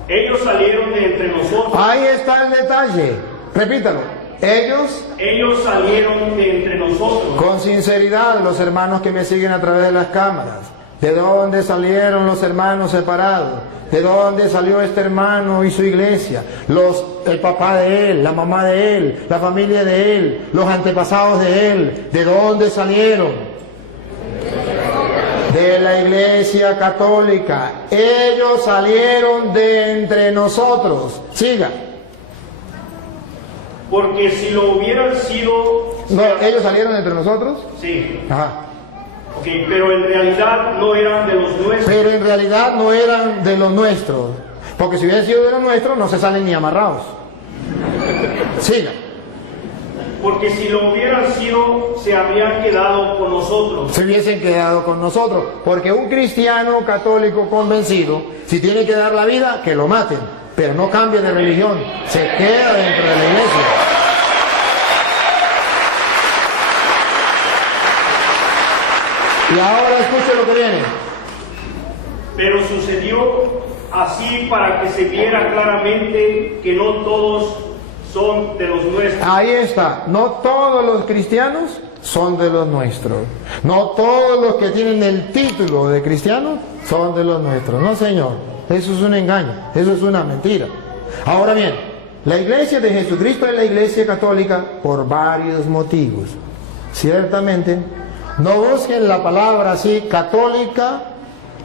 Ellos salieron de entre nosotros. Ahí está el detalle. Repítalo. Ellos salieron de entre nosotros. Con sinceridad, los hermanos que me siguen a través de las cámaras. ¿De dónde salieron los hermanos separados? ¿De dónde salió este hermano y su iglesia? El papá de él, la mamá de él, la familia de él, los antepasados de él. ¿De dónde salieron? De la iglesia católica. Ellos salieron de entre nosotros. Siga. Porque si lo hubieran sido... No, ¿ellos salieron de entre nosotros? Sí. Ajá. Okay, pero en realidad no eran de los nuestros. Pero en realidad no eran de los nuestros. Porque si hubieran sido de los nuestros, no se salen ni amarrados. Siga. Porque si lo hubieran sido, se habrían quedado con nosotros. Se hubiesen quedado con nosotros. Porque un cristiano católico convencido, si tiene que dar la vida, que lo maten. Pero no cambie de religión. Se queda dentro de la iglesia. Y ahora escuche lo que viene. Pero sucedió así para que se viera claramente que no todos son de los nuestros. Ahí está. No todos los cristianos son de los nuestros. No todos los que tienen el título de cristianos son de los nuestros. No, señor. Eso es un engaño. Eso es una mentira. Ahora bien, la iglesia de Jesucristo es la iglesia católica por varios motivos. Ciertamente, no busquen la palabra así, católica,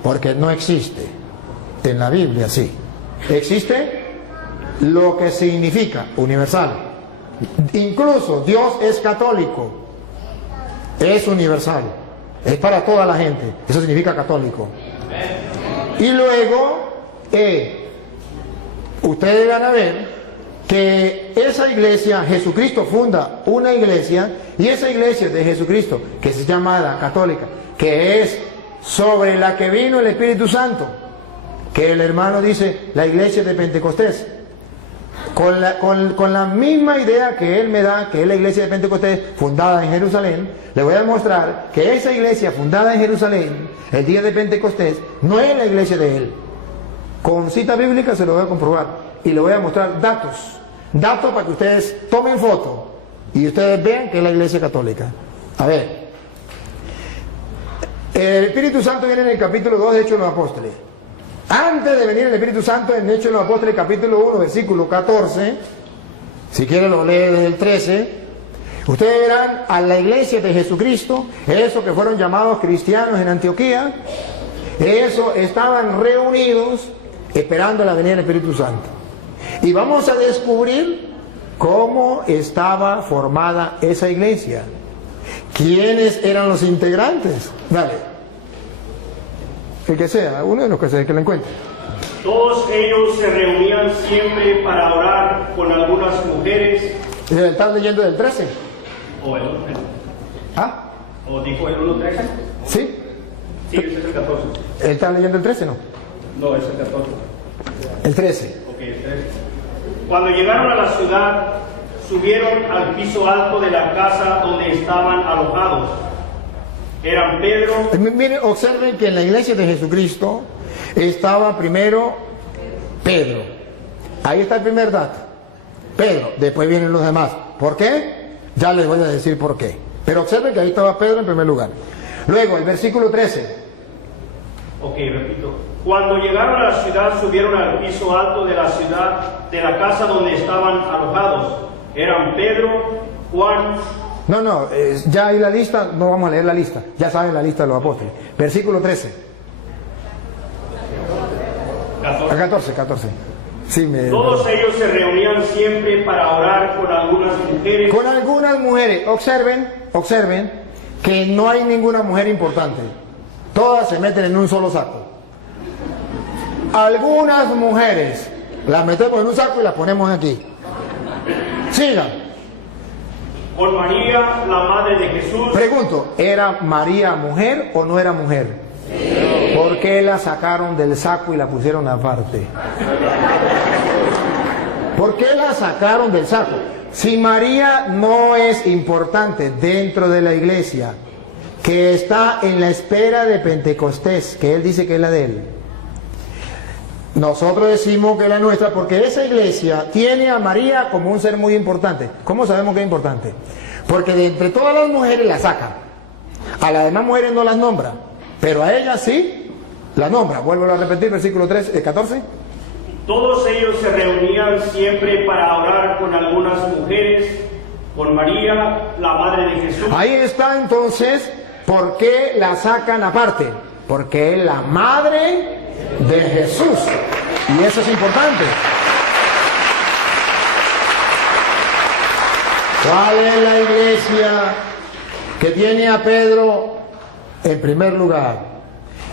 porque no existe. En la Biblia sí. Existe lo que significa universal. Incluso Dios es católico. Es universal. Es para toda la gente. Eso significa católico. Y luego, ustedes van a ver que esa iglesia, Jesucristo funda una iglesia, y esa iglesia de Jesucristo, que se llama la católica, que es sobre la que vino el Espíritu Santo, que el hermano dice la iglesia de Pentecostés. con la misma idea que él me da, que es la iglesia de Pentecostés fundada en Jerusalén, le voy a demostrar que esa iglesia fundada en Jerusalén, el día de Pentecostés, no es la iglesia de él. Con cita bíblica se lo voy a comprobar y le voy a mostrar datos para que ustedes tomen foto y ustedes vean que es la iglesia católica. A ver, el Espíritu Santo viene en el capítulo 2 de Hechos de los Apóstoles. Antes de venir el Espíritu Santo, en Hechos de los Apóstoles, capítulo 1, versículo 14, si quieren lo lee desde el 13, ustedes verán a la iglesia de Jesucristo, esos que fueron llamados cristianos en Antioquía, esos estaban reunidos esperando la venida del Espíritu Santo. Y vamos a descubrir cómo estaba formada esa iglesia. ¿Quiénes eran los integrantes? Dale. El que sea, uno de los que sea, que lo encuentre. Todos ellos se reunían siempre para orar con algunas mujeres. ¿Estás leyendo del 13? ¿O el 1.13? ¿Ah? ¿O dijo el 1.13? ¿Sí? Sí, ese es el 14. ¿Él está leyendo el 13, no? No, es el 14. El 13. Ok, el 13. Cuando llegaron a la ciudad, subieron al piso alto de la casa donde estaban alojados. Eran Pedro. Miren, observen que en la iglesia de Jesucristo estaba primero Pedro. Ahí está el primer dato. Pedro, después vienen los demás. ¿Por qué? Ya les voy a decir por qué. Pero observen que ahí estaba Pedro en primer lugar. Luego, el versículo 13. Ok, repito. Cuando llegaron a la ciudad, subieron al piso alto de la ciudad, de la casa donde estaban alojados. Eran Pedro, Juan. No, ya hay la lista, no vamos a leer la lista. Ya saben la lista de los apóstoles. Versículo 13. 14. Sí, Todos ellos se reunían siempre para orar con algunas mujeres. Con algunas mujeres. Observen que no hay ninguna mujer importante. Todas se meten en un solo saco. Algunas mujeres las metemos en un saco y las ponemos aquí. Sigan. Con María, la madre de Jesús. Pregunto, ¿era María mujer o no era mujer? Sí. ¿Por qué la sacaron del saco y la pusieron aparte? ¿Por qué la sacaron del saco? Si María no es importante dentro de la iglesia, que está en la espera de Pentecostés, que él dice que es la de él, nosotros decimos que es la nuestra porque esa iglesia tiene a María como un ser muy importante. ¿Cómo sabemos que es importante? Porque de entre todas las mujeres la saca. A las demás mujeres no las nombra, pero a ella sí la nombra. Vuelvo a repetir, versículo 14. Todos ellos se reunían siempre para orar con algunas mujeres, con María, la madre de Jesús. Ahí está entonces, ¿por qué la sacan aparte? Porque es la madre de Jesús. Y eso es importante. ¿Cuál es la iglesia que tiene a Pedro en primer lugar?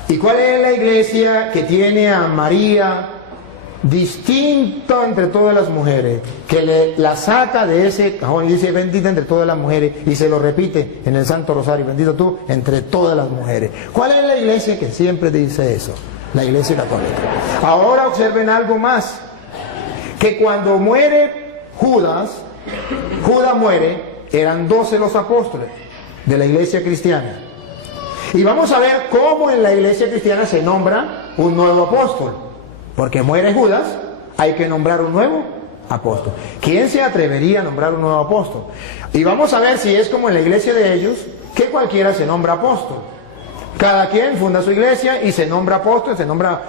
¿Y cuál es la iglesia que tiene a María distinta entre todas las mujeres? Que la saca de ese cajón y dice bendita entre todas las mujeres y se lo repite en el Santo Rosario, bendito tú entre todas las mujeres. ¿Cuál es la iglesia que siempre dice eso? La iglesia católica. Ahora observen algo más, que cuando muere Judas muere, eran 12 los apóstoles de la iglesia cristiana. Y vamos a ver cómo en la iglesia cristiana se nombra un nuevo apóstol. Porque muere Judas, hay que nombrar un nuevo apóstol. ¿Quién se atrevería a nombrar un nuevo apóstol? Y vamos a ver si es como en la iglesia de ellos, que cualquiera se nombra apóstol. Cada quien funda su iglesia y se nombra apóstol, se nombra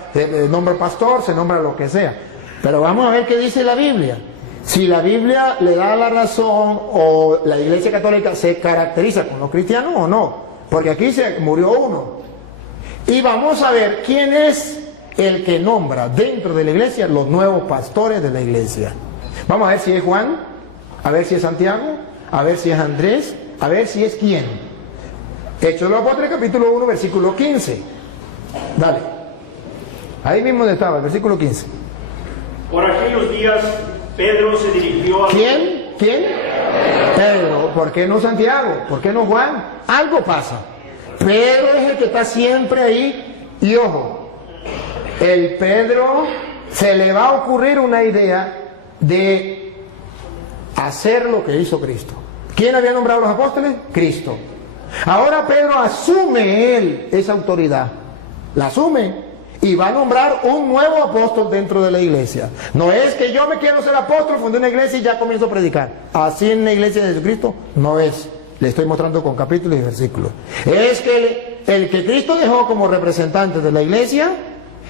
pastor, se nombra lo que sea. Pero vamos a ver qué dice la Biblia. Si la Biblia le da la razón o la iglesia católica se caracteriza con los cristianos o no. Porque aquí se murió uno. Y vamos a ver quién es el que nombra dentro de la iglesia los nuevos pastores de la iglesia. Vamos a ver si es Juan, a ver si es Santiago, a ver si es Andrés, a ver si es quién. Hechos de los Apóstoles, capítulo 1, versículo 15. Dale. Ahí mismo donde estaba, el versículo 15. Por aquellos días, Pedro se dirigió a... ¿Quién? Pedro. ¿Por qué no Santiago? ¿Por qué no Juan? Algo pasa. Pedro es el que está siempre ahí. Y ojo, el Pedro se le va a ocurrir una idea de hacer lo que hizo Cristo. ¿Quién había nombrado a los apóstoles? Cristo. Ahora Pedro asume él esa autoridad, la asume y va a nombrar un nuevo apóstol dentro de la iglesia. No es que yo me quiero ser apóstol, fundé una iglesia y ya comienzo a predicar. Así en la iglesia de Jesucristo no es. Le estoy mostrando con capítulos y versículos. Es que el que Cristo dejó como representante de la iglesia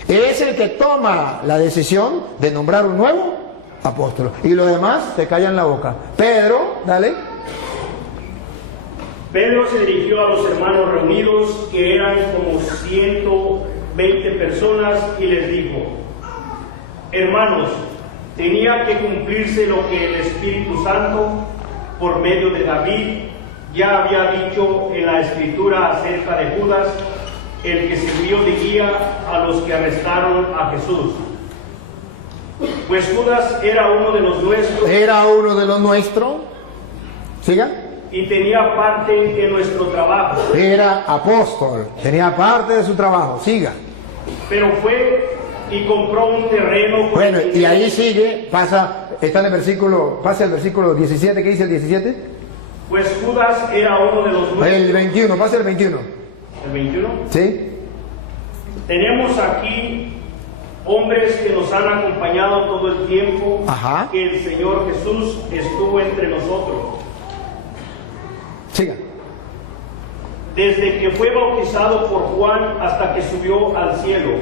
es el que toma la decisión de nombrar un nuevo apóstol. Y los demás se callan la boca. Pedro, dale. Pedro se dirigió a los hermanos reunidos, que eran como 120 personas, y les dijo: hermanos, tenía que cumplirse lo que el Espíritu Santo, por medio de David, ya había dicho en la Escritura acerca de Judas, el que sirvió de guía a los que arrestaron a Jesús. Pues Judas era uno de los nuestros. Era uno de los nuestros. Siga. Y tenía parte en nuestro trabajo. Era apóstol, tenía parte de su trabajo. Siga. Pero fue y compró un terreno. Bueno, y ahí sigue, pasa, está en el versículo, pasa el versículo 17, ¿qué dice el 17? Pues Judas era uno de los nuestros. El 21, pasa el 21. ¿El 21? ¿Sí? Tenemos aquí hombres que nos han acompañado todo el tiempo. Ajá. Que el Señor Jesús estuvo entre nosotros. Siga. Desde que fue bautizado por Juan hasta que subió al cielo.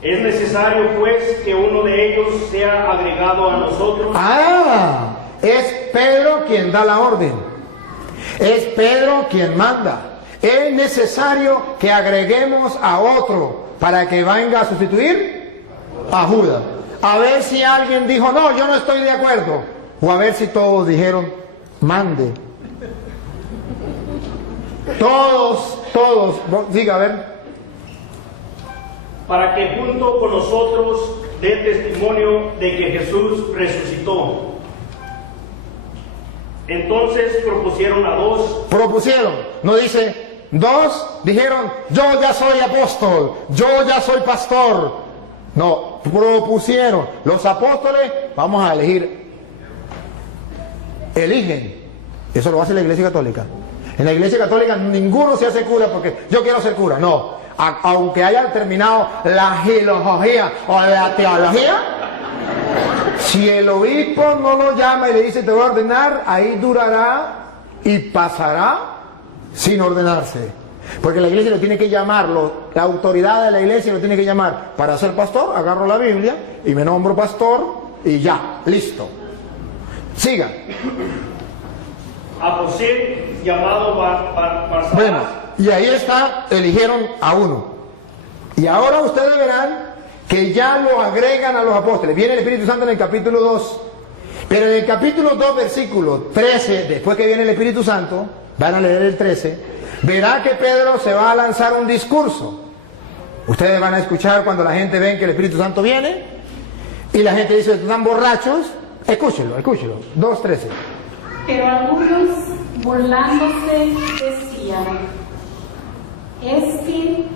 Es necesario pues que uno de ellos sea agregado a nosotros. Ah, es Pedro quien da la orden. Es Pedro quien manda. Es necesario que agreguemos a otro para que venga a sustituir a Judas. A ver si alguien dijo, no, yo no estoy de acuerdo. O a ver si todos dijeron, mande. Todos, diga, a ver. Para que junto con nosotros dé testimonio de que Jesús resucitó. Entonces propusieron a dos. Propusieron, no dice, dos dijeron, yo ya soy apóstol, yo ya soy pastor. No, propusieron. Los apóstoles, vamos a elegir. Eligen. Eso lo hace la Iglesia Católica. En la Iglesia Católica ninguno se hace cura porque yo quiero ser cura. No, aunque haya terminado la filología o la teología, si el obispo no lo llama y le dice te voy a ordenar, ahí durará y pasará sin ordenarse. Porque la iglesia lo tiene que llamar, la autoridad de la iglesia lo tiene que llamar. Para ser pastor, agarro la Biblia y me nombro pastor y ya, listo. Siga. A José, llamado Barsabás. Bueno, y ahí está, eligieron a uno. Y ahora ustedes verán que ya lo agregan a los apóstoles. Viene el Espíritu Santo en el capítulo 2. Pero en el capítulo 2, versículo 13, después que viene el Espíritu Santo, van a leer el 13, verá que Pedro se va a lanzar un discurso. Ustedes van a escuchar cuando la gente ve que el Espíritu Santo viene y la gente dice, están borrachos. Escúchelo, 2:13. Pero algunos, burlándose, decían, es que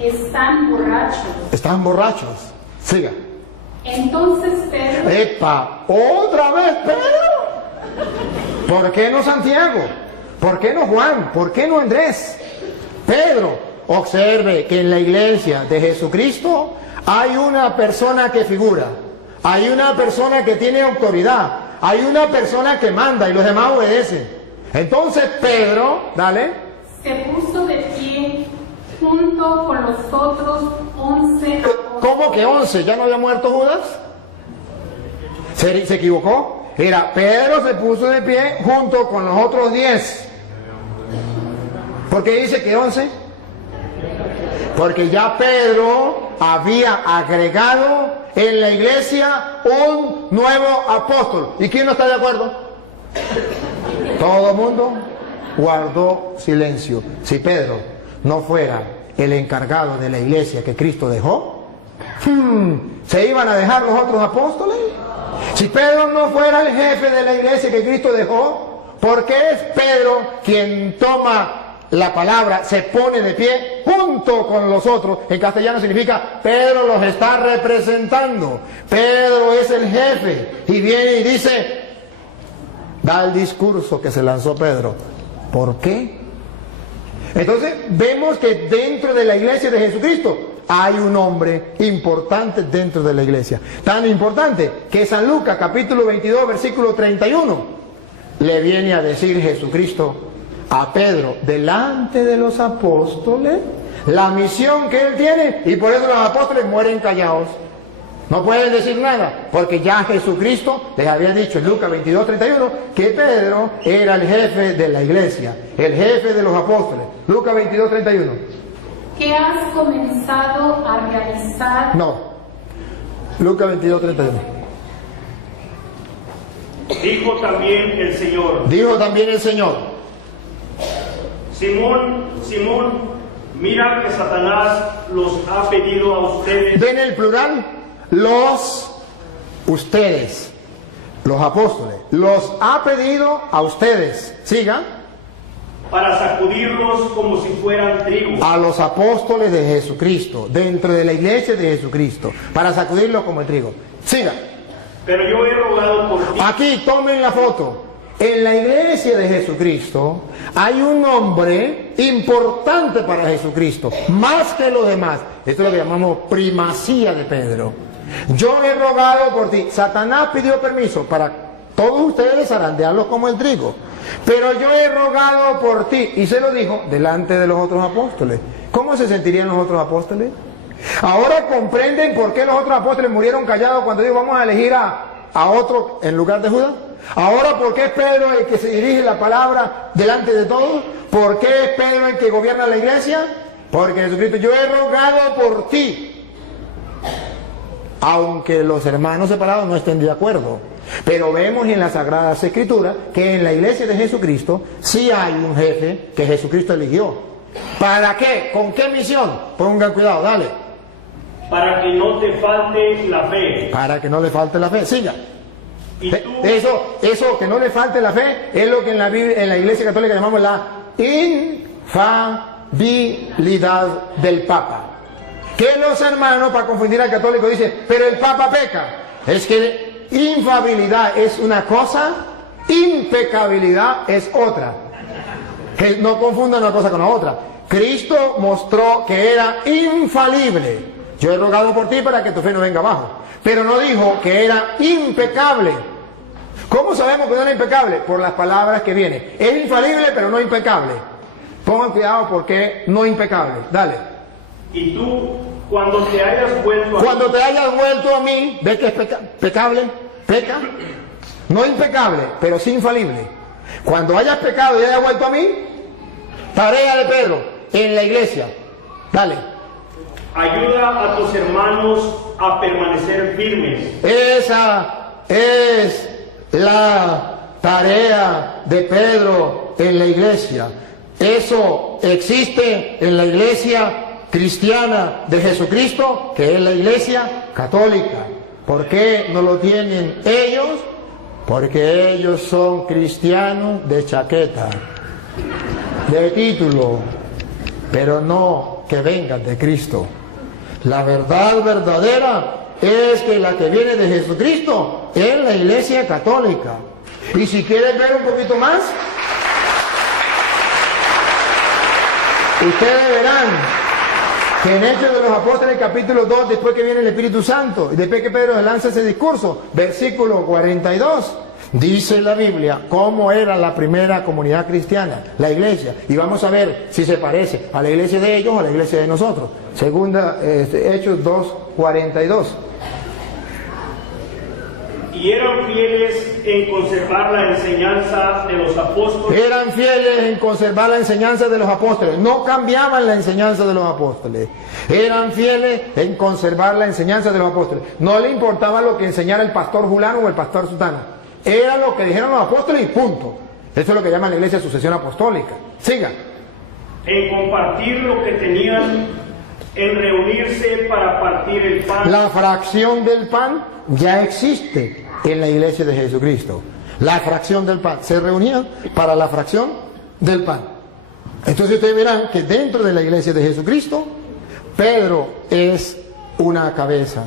están borrachos. Están borrachos. Siga. Entonces Pedro... ¡Epa! ¿Otra vez Pedro? ¿Por qué no Santiago? ¿Por qué no Juan? ¿Por qué no Andrés? Pedro, observe que en la iglesia de Jesucristo hay una persona que figura, hay una persona que tiene autoridad, hay una persona que manda y los demás obedecen. Entonces Pedro, dale. Se puso de pie junto con los otros 11 apóstoles. ¿Cómo que 11? ¿Ya no había muerto Judas? ¿Se equivocó? Era Pedro se puso de pie junto con los otros 10. ¿Por qué dice que 11? Porque ya Pedro había agregado en la iglesia un nuevo apóstol. ¿Y quién no está de acuerdo? Todo el mundo guardó silencio. Si Pedro no fuera el encargado de la iglesia que Cristo dejó, ¿se iban a dejar los otros apóstoles? Si Pedro no fuera el jefe de la iglesia que Cristo dejó, ¿por qué es Pedro quien toma la palabra, se pone de pie junto junto con los otros. En castellano significa Pedro los está representando. Pedro es el jefe y viene y dice, da el discurso que se lanzó Pedro. ¿Por qué? Entonces vemos que dentro de la iglesia de Jesucristo hay un hombre importante dentro de la iglesia. Tan importante que San Lucas capítulo 22 versículo 31 le viene a decir Jesucristo a Pedro delante de los apóstoles la misión que él tiene, y por eso los apóstoles mueren callados. No pueden decir nada, porque ya Jesucristo les había dicho en Lucas 22, 31 que Pedro era el jefe de la iglesia, el jefe de los apóstoles. Lucas 22, 31. ¿Qué has comenzado a realizar? No. Lucas 22, 31. Dijo también el Señor. Dijo también el Señor. Simón, Simón, mira que Satanás los ha pedido a ustedes. ¿Ven el plural? Ustedes, los apóstoles, los ha pedido a ustedes. Siga. Para sacudirlos como si fueran trigo. A los apóstoles de Jesucristo, dentro de la iglesia de Jesucristo, para sacudirlos como el trigo. Siga. Pero yo he rogado por ti. Aquí tomen la foto. En la iglesia de Jesucristo hay un hombre importante para Jesucristo, más que los demás. Esto es lo que llamamos primacía de Pedro. Yo he rogado por ti. Satanás pidió permiso para todos ustedes zarandearlos como el trigo. Pero yo he rogado por ti. Y se lo dijo delante de los otros apóstoles. ¿Cómo se sentirían los otros apóstoles? Ahora comprenden por qué los otros apóstoles murieron callados cuando dijo vamos a elegir a otro en lugar de Judas. Ahora, ¿por qué es Pedro el que se dirige la palabra delante de todos? ¿Por qué es Pedro el que gobierna la iglesia? Porque Jesucristo, yo he rogado por ti. Aunque los hermanos separados no estén de acuerdo. Pero vemos en las Sagradas Escrituras que en la iglesia de Jesucristo sí hay un jefe que Jesucristo eligió. ¿Para qué? ¿Con qué misión? Pongan cuidado, dale. Para que no te falte la fe. Para que no le falte la fe. Siga. Y tú, Eso que no le falte la fe es lo que en la Iglesia Católica llamamos la infalibilidad del Papa. Que los hermanos, para confundir al católico, dicen, pero el Papa peca. Es que infabilidad es una cosa, impecabilidad es otra. Que no confundan una cosa con la otra. Cristo mostró que era infalible. Yo he rogado por ti para que tu fe no venga abajo. Pero no dijo que era impecable. ¿Cómo sabemos que no era impecable? Por las palabras que vienen. Es infalible, pero no impecable. Pongan cuidado porque no impecable. Dale. y tú, cuando te hayas vuelto a mí, ¿ves que es pecable? ¿Peca? No impecable, pero sí infalible. Cuando hayas pecado y hayas vuelto a mí, tarea de Pedro en la iglesia. Dale. ayuda a tus hermanos a permanecer firmes. Esa es la tarea de Pedro en la iglesia. Eso existe en la iglesia cristiana de Jesucristo, que es la iglesia católica. ¿Por qué no lo tienen ellos? Porque ellos son cristianos de chaqueta, de título, pero no que vengan de Cristo. La verdad verdadera es que la que viene de Jesucristo es la iglesia católica. Y si quieres ver un poquito más, ustedes verán que en Hechos de los Apóstoles, capítulo 2, después que viene el Espíritu Santo, y después que Pedro lanza ese discurso, versículo 42, dice la Biblia cómo era la primera comunidad cristiana, la iglesia, y vamos a ver si se parece a la iglesia de ellos o a la iglesia de nosotros. Segunda, Hechos 2, 42. Y eran fieles en conservar la enseñanza de los apóstoles. Eran fieles en conservar la enseñanza de los apóstoles. No cambiaban la enseñanza de los apóstoles. Eran fieles en conservar la enseñanza de los apóstoles. No le importaba lo que enseñara el pastor fulano o el pastor sutano. Era lo que dijeron los apóstoles y punto. Eso es lo que llaman la iglesia sucesión apostólica. Siga. En compartir lo que tenían, en reunirse para partir el pan. La fracción del pan ya existe en la iglesia de Jesucristo. La fracción del pan. Se reunían para la fracción del pan. Entonces ustedes verán que dentro de la iglesia de Jesucristo, Pedro es una cabeza,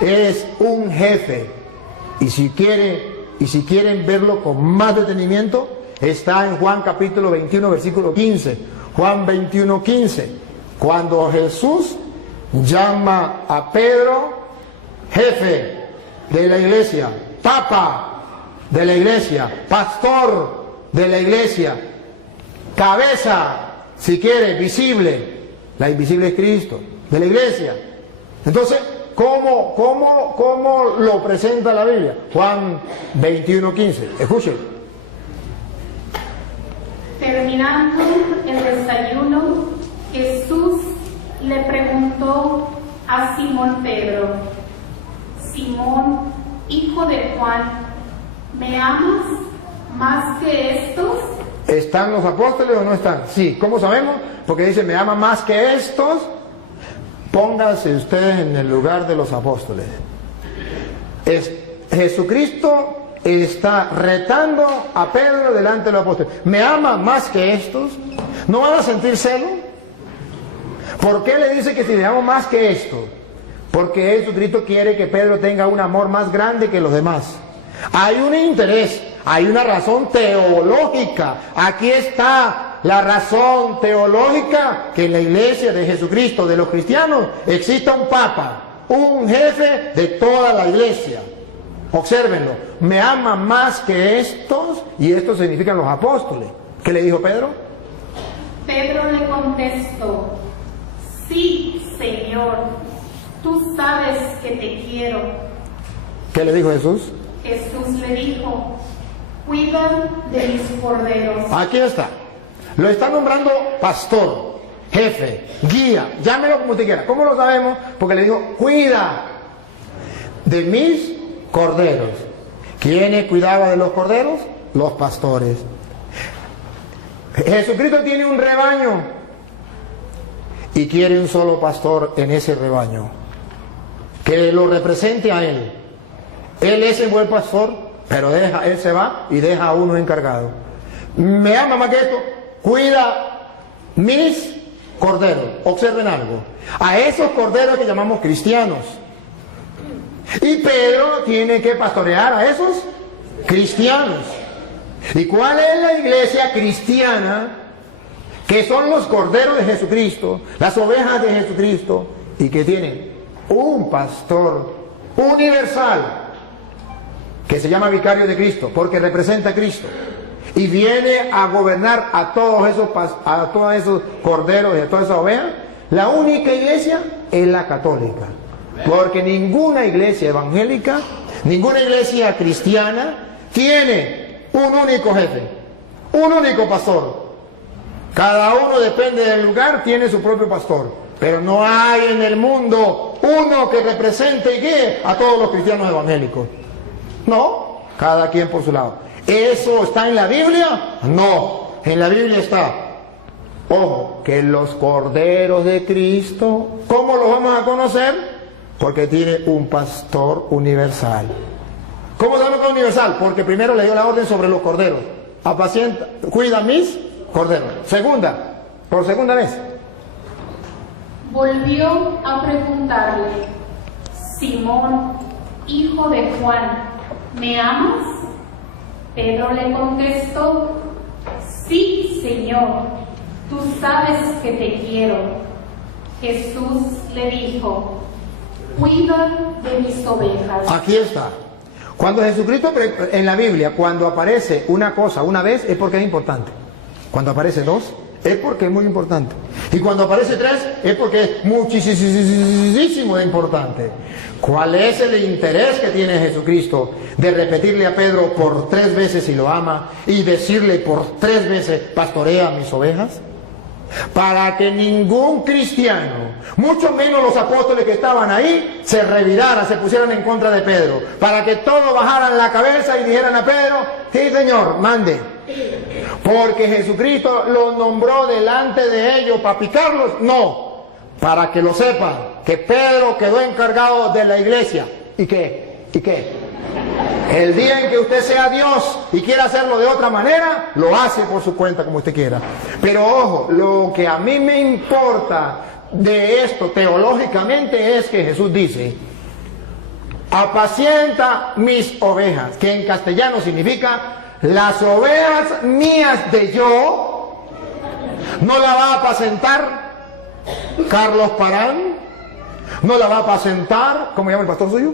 es un jefe. Y si quieren verlo con más detenimiento, está en Juan capítulo 21, versículo 15. Juan 21, 15. Cuando Jesús llama a Pedro jefe de la iglesia, papa de la iglesia, pastor de la iglesia, cabeza, si quiere, visible. La invisible es Cristo, de la iglesia. Entonces, ¿cómo lo presenta la Biblia? Juan 21, 15. Escuchen. Terminando el desayuno, Jesús le preguntó a Simón Pedro: Simón, hijo de Juan, ¿me amas más que estos? ¿Están los apóstoles o no están? Sí. ¿Cómo sabemos? Porque dice, ¿me ama más que estos? Pónganse ustedes en el lugar de los apóstoles. Jesucristo está retando a Pedro delante de los apóstoles. ¿Me ama más que estos? ¿No van a sentir celo? ¿Por qué le dice que si le amo más que esto? Porque Jesucristo quiere que Pedro tenga un amor más grande que los demás. Hay un interés, hay una razón teológica. Aquí está la razón teológica, que en la iglesia de Jesucristo, de los cristianos, exista un papa, un jefe de toda la iglesia. Obsérvenlo, me ama más que estos, y estos significan los apóstoles. ¿Qué le dijo Pedro? Pedro le contestó: sí, Señor, tú sabes que te quiero. ¿Qué le dijo Jesús? Jesús le dijo: cuida de mis corderos. Aquí está. Lo está nombrando pastor, jefe, guía, llámelo como usted quiera. ¿Cómo lo sabemos? Porque le dijo, cuida de mis corderos. ¿Quiénes cuidaban de los corderos? Los pastores. Jesucristo tiene un rebaño y quiere un solo pastor en ese rebaño que lo represente a él. Él es el buen pastor, pero él se va y deja a uno encargado. Me ama más que esto, cuida mis corderos. Observen algo, a esos corderos que llamamos cristianos. Y Pedro tiene que pastorear a esos cristianos. ¿Y cuál es la iglesia cristiana? Que son los corderos de Jesucristo, las ovejas de Jesucristo, y que tienen un pastor universal que se llama vicario de Cristo, porque representa a Cristo y viene a gobernar a todos esos corderos y a todas esas ovejas. La única iglesia es la católica, porque ninguna iglesia evangélica, ninguna iglesia cristiana tiene un único jefe, un único pastor. Cada uno, depende del lugar, tiene su propio pastor, pero no hay en el mundo uno que represente y guíe a todos los cristianos evangélicos. No, cada quien por su lado. ¿Eso está en la Biblia? No, en la Biblia está, ojo, que los corderos de Cristo, ¿cómo los vamos a conocer? Porque tiene un pastor universal. ¿Cómo sabemos que es universal? Porque primero le dio la orden sobre los corderos: apacienta, cuida mis corderos. Por segunda vez. Volvió a preguntarle: Simón, hijo de Juan, ¿me amas? Pedro le contestó: sí, Señor, tú sabes que te quiero. Jesús le dijo: cuida de mis ovejas. Aquí está. Cuando Jesucristo, en la Biblia, cuando aparece una cosa una vez, es porque es importante. Cuando aparece dos, es porque es muy importante. Y cuando aparece tres, es porque es muchísimo importante. ¿Cuál es el interés que tiene Jesucristo de repetirle a Pedro por 3 veces si lo ama y decirle por 3 veces pastorea mis ovejas? Para que ningún cristiano, mucho menos los apóstoles que estaban ahí, se reviraran, se pusieran en contra de Pedro. Para que todos bajaran la cabeza y dijeran a Pedro: sí, Señor, mande. Porque Jesucristo los nombró delante de ellos para picarlos. No, para que lo sepan, que Pedro quedó encargado de la iglesia. ¿Y qué? El día en que usted sea Dios y quiera hacerlo de otra manera, lo hace por su cuenta como usted quiera. Pero ojo, lo que a mí me importa de esto teológicamente es que Jesús dice: apacienta mis ovejas, que en castellano significa las ovejas mías de yo. No la va a apacentar Carlos Parán, no la va a apacentar, ¿cómo se llama el pastor suyo?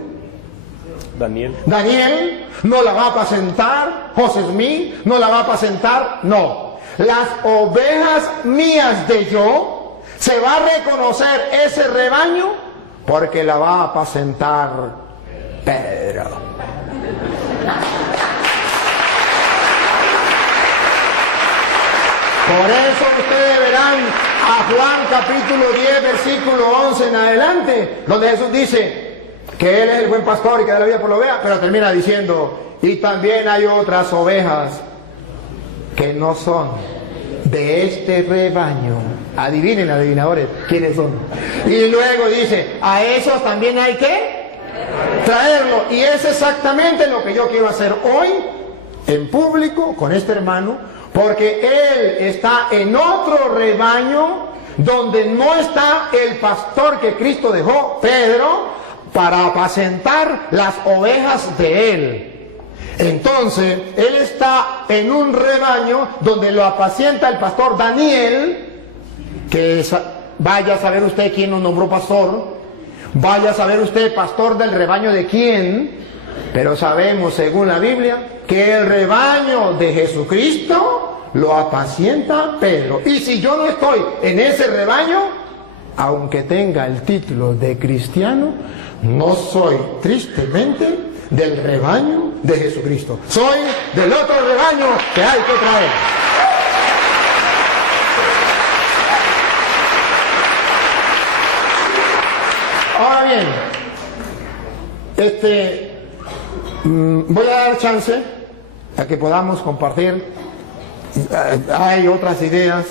Daniel, no la va a apacentar José Smith, no la va a apacentar, no. Las ovejas mías de yo, se va a reconocer ese rebaño porque la va a apacentar Pedro. Por eso ustedes verán a Juan capítulo 10 versículo 11 en adelante, donde Jesús dice que Él es el buen pastor y que da la vida por la oveja, pero termina diciendo: y también hay otras ovejas que no son de este rebaño. Adivinen, adivinadores, quiénes son. Y luego dice: a esos también hay que traerlo. Y es exactamente lo que yo quiero hacer hoy en público con este hermano, porque él está en otro rebaño donde no está el pastor que Cristo dejó, Pedro, para apacentar las ovejas de él. Entonces, él está en un rebaño donde lo apacienta el pastor Daniel, que vaya a saber usted quién nos nombró pastor, vaya a saber usted pastor del rebaño de quién, pero sabemos según la Biblia que el rebaño de Jesucristo lo apacienta Pedro. Y si yo no estoy en ese rebaño, aunque tenga el título de cristiano, no soy tristemente del rebaño de Jesucristo. Soy del otro rebaño que hay que traer. Ahora bien, voy a dar chance a que podamos compartir. Hay otras ideas,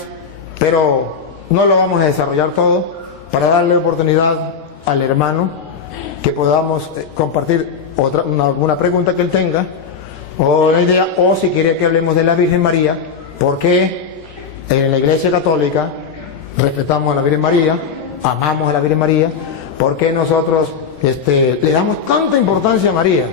pero no lo vamos a desarrollar todo, para darle oportunidad al hermano que podamos compartir alguna pregunta que él tenga, o una idea, o si quiere que hablemos de la Virgen María, porque en la Iglesia Católica respetamos a la Virgen María, amamos a la Virgen María, porque nosotros le damos tanta importancia a María.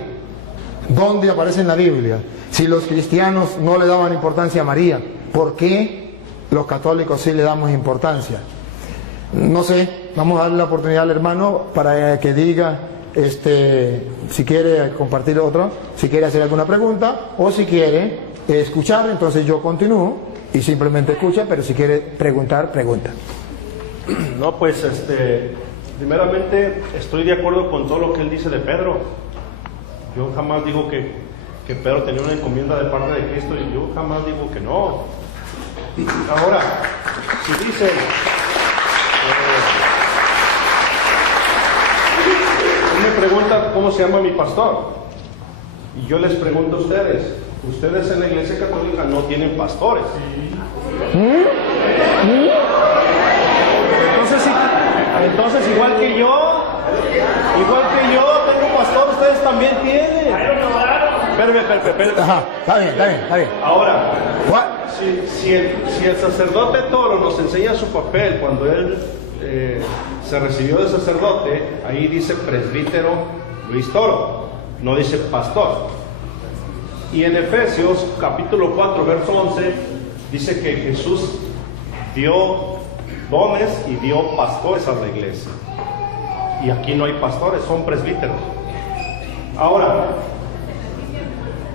¿Dónde aparece en la Biblia? Si los cristianos no le daban importancia a María, ¿por qué los católicos sí le damos importancia? No sé, vamos a darle la oportunidad al hermano para que diga si quiere compartir otro, si quiere hacer alguna pregunta, o si quiere escuchar, entonces yo continúo y simplemente escucha, pero si quiere preguntar, pregunta. No, pues primeramente estoy de acuerdo con todo lo que él dice de Pedro. Yo jamás digo que Pedro tenía una encomienda de parte de Cristo, y yo jamás digo que no. Ahora, si dicen me preguntan cómo se llama mi pastor, y yo les pregunto a ustedes en la Iglesia Católica no tienen pastores. Entonces igual que yo tengo pastor, ustedes también tienen. Espérame. Ajá, está bien. Ahora, si el sacerdote Toro nos enseña su papel cuando él se recibió de sacerdote, ahí dice presbítero Luis Toro, no dice pastor. Y en Efesios capítulo 4 verso 11 dice que Jesús dio dones y dio pastores a la iglesia, y aquí no hay pastores, son presbíteros. Ahora,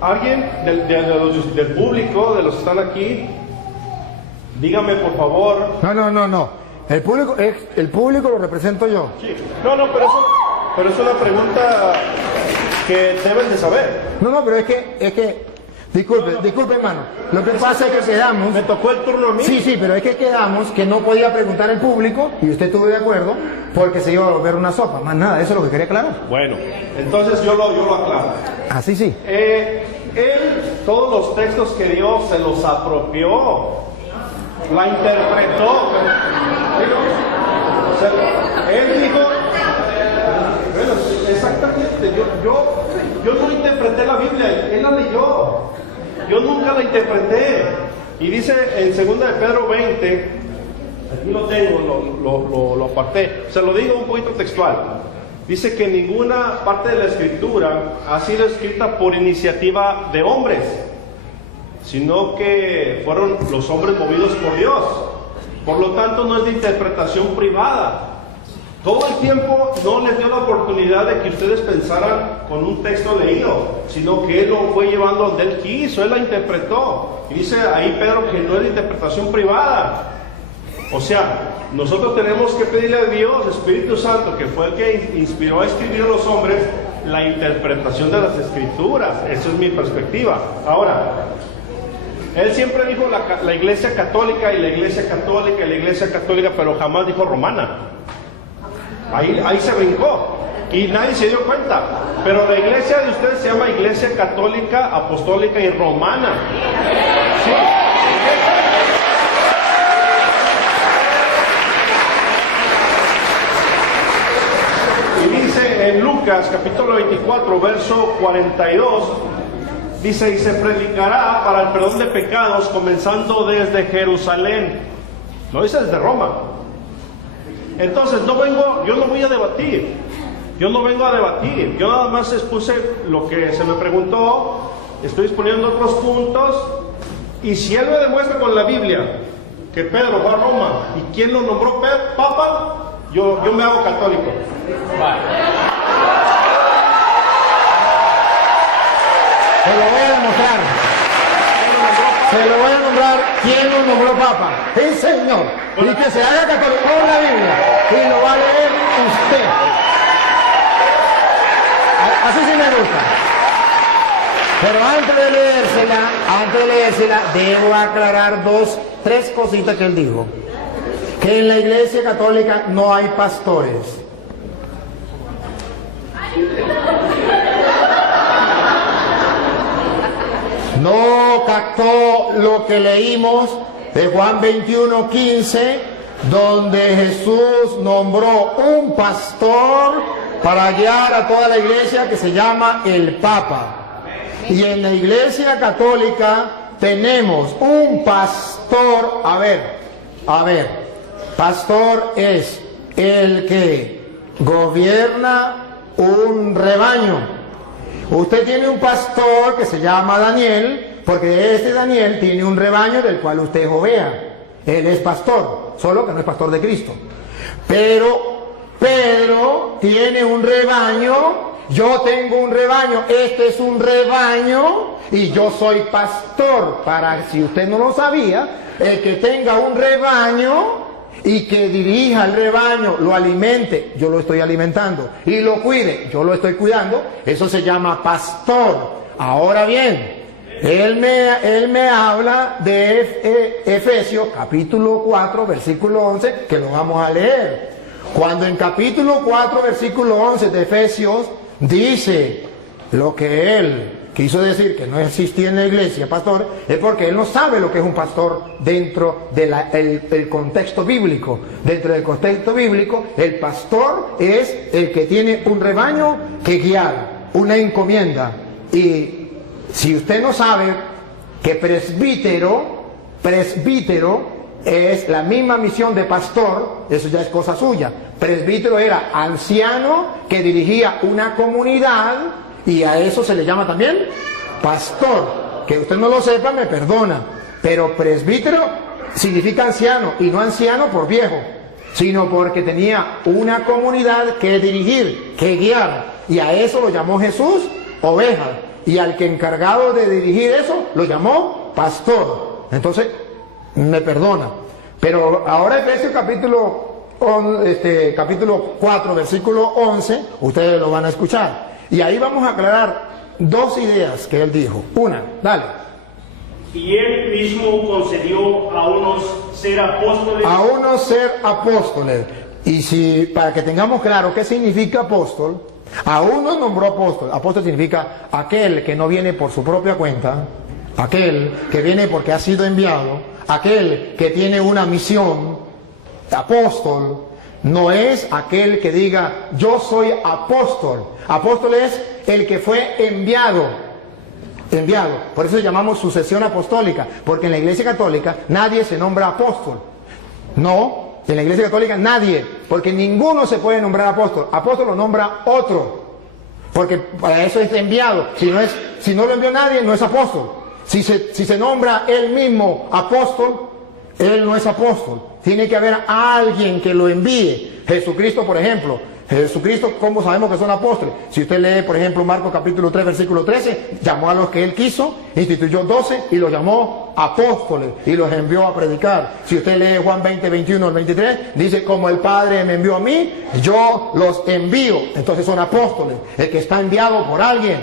alguien del público, de los que están aquí, dígame por favor. No. El público lo represento yo. Sí. No, pero es una pregunta que deben de saber. No, pero es que disculpe hermano, lo que pasa es que quedamos. Me tocó el turno a mí. Sí, pero es que quedamos que no podía preguntar el público, y usted estuvo de acuerdo, porque se iba a volver una sopa, más nada, eso es lo que quería aclarar. Bueno, entonces yo lo aclaro. Así sí. Él, todos los textos que dio se los apropió, la interpretó. Él dijo, bueno, exactamente, yo no interpreté la Biblia, él la leyó. Yo nunca la interpreté. Y dice en 2 de Pedro 20, aquí lo tengo, lo aparté, se lo digo un poquito textual. Dice que ninguna parte de la escritura ha sido escrita por iniciativa de hombres, sino que fueron los hombres movidos por Dios. Por lo tanto, no es de interpretación privada. Todo el tiempo no les dio la oportunidad de que ustedes pensaran con un texto leído, sino que Él lo fue llevando donde Él quiso, Él la interpretó. Y dice ahí Pedro que no es de interpretación privada. O sea, nosotros tenemos que pedirle a Dios, Espíritu Santo, que fue el que inspiró a escribir a los hombres, la interpretación de las Escrituras. Esa es mi perspectiva. Ahora, Él siempre dijo la Iglesia Católica y la Iglesia Católica y la Iglesia Católica, pero jamás dijo romana. Ahí se brincó y nadie se dio cuenta. Pero la iglesia de ustedes se llama Iglesia Católica, Apostólica y Romana. Sí. Y dice en Lucas capítulo 24 verso 42, dice: y se predicará para el perdón de pecados comenzando desde Jerusalén. No dice desde Roma. Entonces yo no voy a debatir, yo no vengo a debatir, yo nada más expuse lo que se me preguntó, estoy exponiendo otros puntos, y si él me demuestra con la Biblia que Pedro fue a Roma y quién lo nombró Papa, yo me hago católico. Vale. Se lo voy a demostrar. Se lo voy a nombrar quién lo nombró Papa. Sí, señor. Y que se haga católico con la Biblia. Y lo va a leer usted. Así sí me gusta. Pero antes de leérsela, debo aclarar tres cositas que él dijo. Que en la Iglesia Católica no hay pastores. No captó lo que leímos de Juan 21:15, donde Jesús nombró un pastor para guiar a toda la iglesia, que se llama el Papa. Y en la Iglesia Católica tenemos un pastor. A ver, pastor es el que gobierna un rebaño. Usted tiene un pastor que se llama Daniel, porque este Daniel tiene un rebaño del cual usted es oveja. Él es pastor, solo que no es pastor de Cristo. Pero Pedro tiene un rebaño, yo tengo un rebaño, este es un rebaño y yo soy pastor. Para, si usted no lo sabía, el que tenga un rebaño y que dirija el rebaño, lo alimente, yo lo estoy alimentando, y lo cuide, yo lo estoy cuidando, eso se llama pastor. Ahora bien, él me habla de Efesios capítulo 4 versículo 11, que lo vamos a leer. Cuando en capítulo 4 versículo 11 de Efesios dice lo que él quiso decir, que no existía en la iglesia pastor, es porque él no sabe lo que es un pastor dentro del contexto bíblico. Dentro del contexto bíblico, el pastor es el que tiene un rebaño que guiar, una encomienda. Y si usted no sabe que presbítero es la misma misión de pastor, eso ya es cosa suya. Presbítero era anciano que dirigía una comunidad, y a eso se le llama también pastor. Que usted no lo sepa, me perdona, pero presbítero significa anciano, y no anciano por viejo, sino porque tenía una comunidad que dirigir, que guiar, y a eso lo llamó Jesús oveja, y al que encargado de dirigir eso lo llamó pastor. Entonces me perdona, pero ahora Efesios capítulo 4 versículo 11, ustedes lo van a escuchar. Y ahí vamos a aclarar dos ideas que él dijo. Una, dale. Y él mismo concedió a unos ser apóstoles. A unos ser apóstoles. Y si, para que tengamos claro qué significa apóstol, a unos nombró apóstol. Apóstol significa aquel que no viene por su propia cuenta, aquel que viene porque ha sido enviado, aquel que tiene una misión. Apóstol no es aquel que diga yo soy apóstol. Apóstol es el que fue enviado. Por eso llamamos sucesión apostólica, porque en la Iglesia Católica nadie se nombra apóstol. No, en la Iglesia Católica nadie, porque ninguno se puede nombrar apóstol. Apóstol lo nombra otro, porque para eso es enviado. Si no lo envió nadie, no es apóstol. Si se nombra él mismo apóstol, él no es apóstol. Tiene que haber alguien que lo envíe. Jesucristo, por ejemplo. Jesucristo, ¿cómo sabemos que son apóstoles? Si usted lee, por ejemplo, Marcos capítulo 3, versículo 13, llamó a los que él quiso, instituyó 12 y los llamó apóstoles y los envió a predicar. Si usted lee Juan 20, 21 al 23, dice, como el Padre me envió a mí, yo los envío. Entonces son apóstoles. El que está enviado por alguien,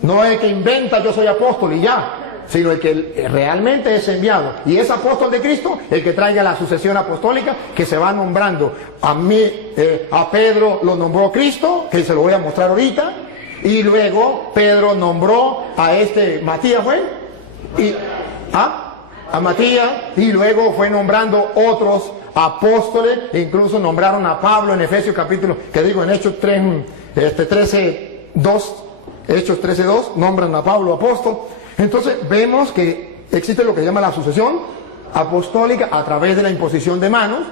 no el que inventa yo soy apóstol y ya, sino el que realmente es enviado. Y es apóstol de Cristo el que traiga la sucesión apostólica que se va nombrando. A Pedro lo nombró Cristo, que se lo voy a mostrar ahorita, y luego Pedro nombró a Matías, ¿fue? A Matías, y luego fue nombrando otros apóstoles, incluso nombraron a Pablo en Efesios capítulo, en Hechos 13:2, Hechos 13:2, nombran a Pablo apóstol. Entonces vemos que existe lo que se llama la sucesión apostólica a través de la imposición de manos